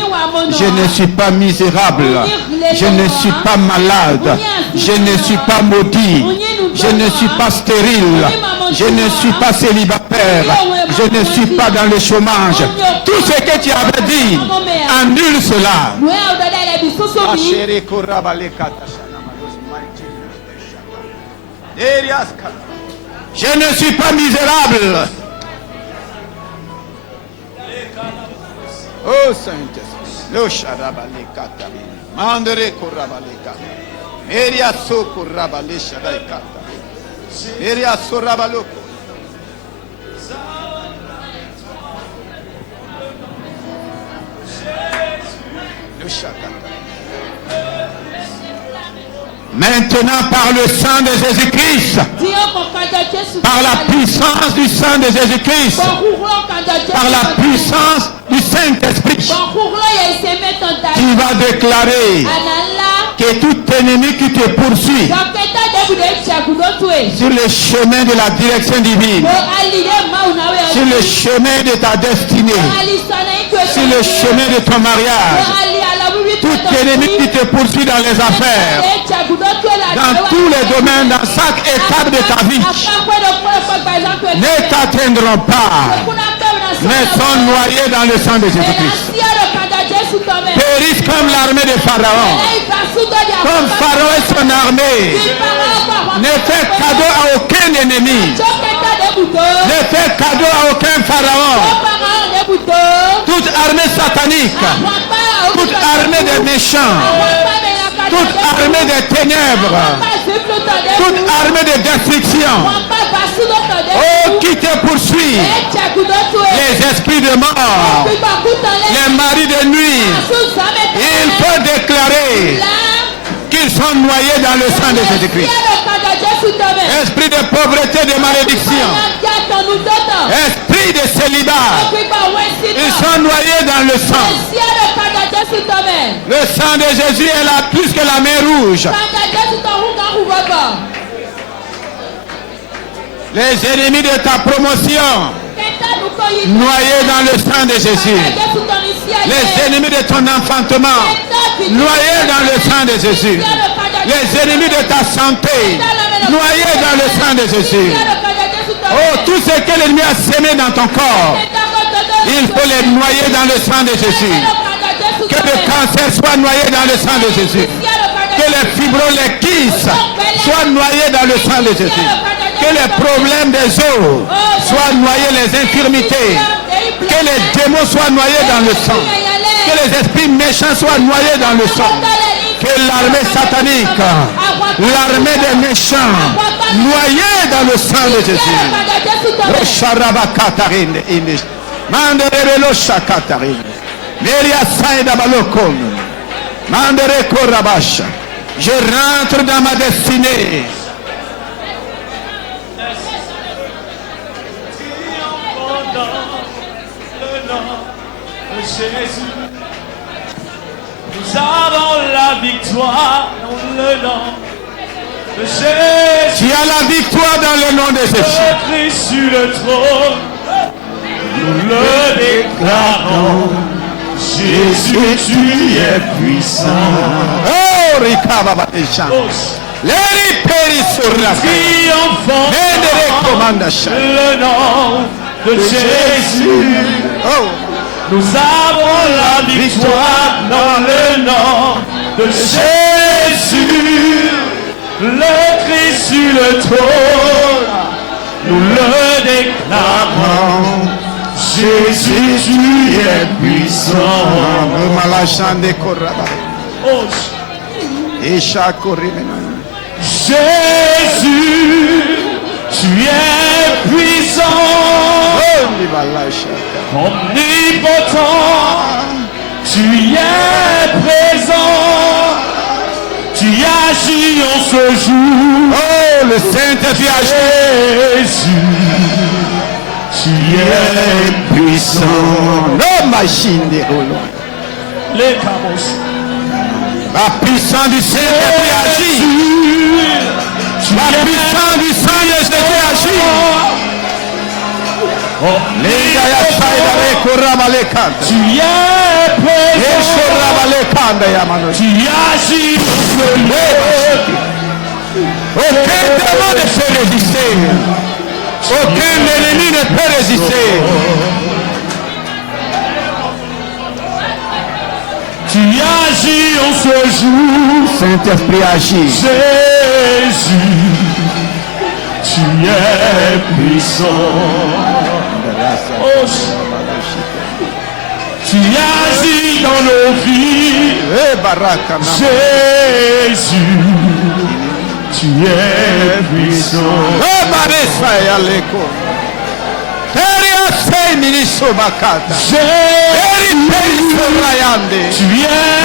Je ne suis pas misérable. Je ne suis pas malade. Je ne suis pas maudit. Je ne suis pas stérile. Je ne suis pas célibataire. Je ne suis pas dans le chômage. Tout ce que tu avais dit, annule cela. Je ne suis pas misérable. Oh Saint-Esprit. Lo sharabale kata. Mandere korabale kata. Eria so korabale shadai kata. Eria so rabaloko. Lo shakata. Maintenant, par le sang de Jésus-Christ, par la puissance du sang de Jésus-Christ, par la puissance du Saint-Esprit, tu vas déclarer que tout ennemi qui te poursuit sur le chemin de la direction divine, sur le chemin de ta destinée, sur le chemin de ton mariage, tout ennemi qui te poursuit dans les affaires, dans tous les domaines, dans chaque étape de ta vie, ne t'atteindront pas, mais sont noyés dans le sang de Jésus-Christ. Périssent comme l'armée de Pharaon, comme Pharaon et son armée. Ne fais cadeau à aucun ennemi. Ne fais cadeau à aucun pharaon. Toute armée satanique, toute armée des méchants, toute armée des ténèbres, toute armée de destruction, oh, qui te poursuit, les esprits de mort, les maris de nuit, il faut déclarer qu'ils sont noyés dans le sang de Jésus-Christ. Esprit de pauvreté, de malédiction, esprit de célibat, ils sont noyés dans le sang. Le sang de Jésus est là plus que la mer rouge. Les ennemis de ta promotion, noyés dans le sang de Jésus. Les ennemis de ton enfantement, noyés dans le sang de Jésus. Les ennemis de ta santé, noyés dans le sang de Jésus. Oh, tout ce que l'ennemi a sémé dans ton corps, il faut les noyer dans le sang de Jésus. Que le cancer soit noyé dans le sang de Jésus. Que les fibros, les kystes soient noyés dans le sang de Jésus. Que les problèmes des os soient noyés, les infirmités. Que les démons soient noyés dans le sang. Que les esprits méchants soient noyés dans le sang. Que l'armée satanique, l'armée des méchants, noyés dans le sang de Jésus. Je rentre dans ma destinée. Jésus, nous avons la victoire dans le nom de Jésus. Tu as la victoire dans le nom de Jésus. Le Christ sur le trône, nous le déclarons. Jésus, tu es puissant. Oh, Rikaba Bachan. Triomphant le nom de Jésus. Oh. Nous avons la victoire dans le nom de Jésus, le Christ sur le trône, nous le déclarons. Jésus, tu es puissant. Oh, Jésus, tu es puissant. Omnipotent, tu es présent, tu agis en ce jour. Oh, le Saint-Esprit agit. Jésus, tu es puissant. Non, machine de rouleau. Les cabos. La puissance du Saint-Esprit agit. La puissance du Saint-Esprit agit. Tu es présent. Tu agis. Aucun démon ne peut résister. Aucun ennemi ne peut résister. Tu agis en ce jour. Saint-Esprit agit. Jésus, tu es puissant. Oh, tu agis dans nos vies. Jésus, tu es puissant. Jésus, tu es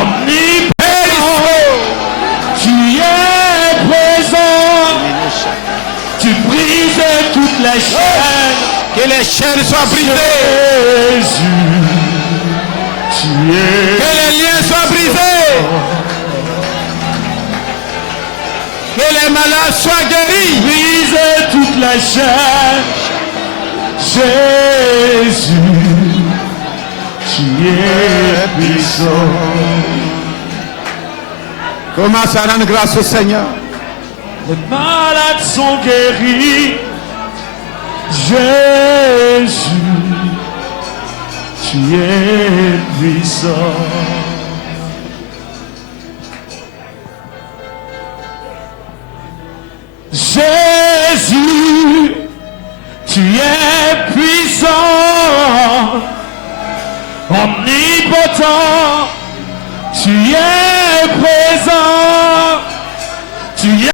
omnipotent. Tu es présent. Tu brises toutes les chaînes. Que les chaînes soient brisées. Jésus, tu es. Que les liens soient brisés. Que les malades soient guéris. Brise toutes les chaînes. Jésus, tu es puissant. Commence à rendre grâce au Seigneur. Les malades sont guéris. Jésus, tu es puissant. Jésus, tu es puissant, omnipotent, tu es présent, tu es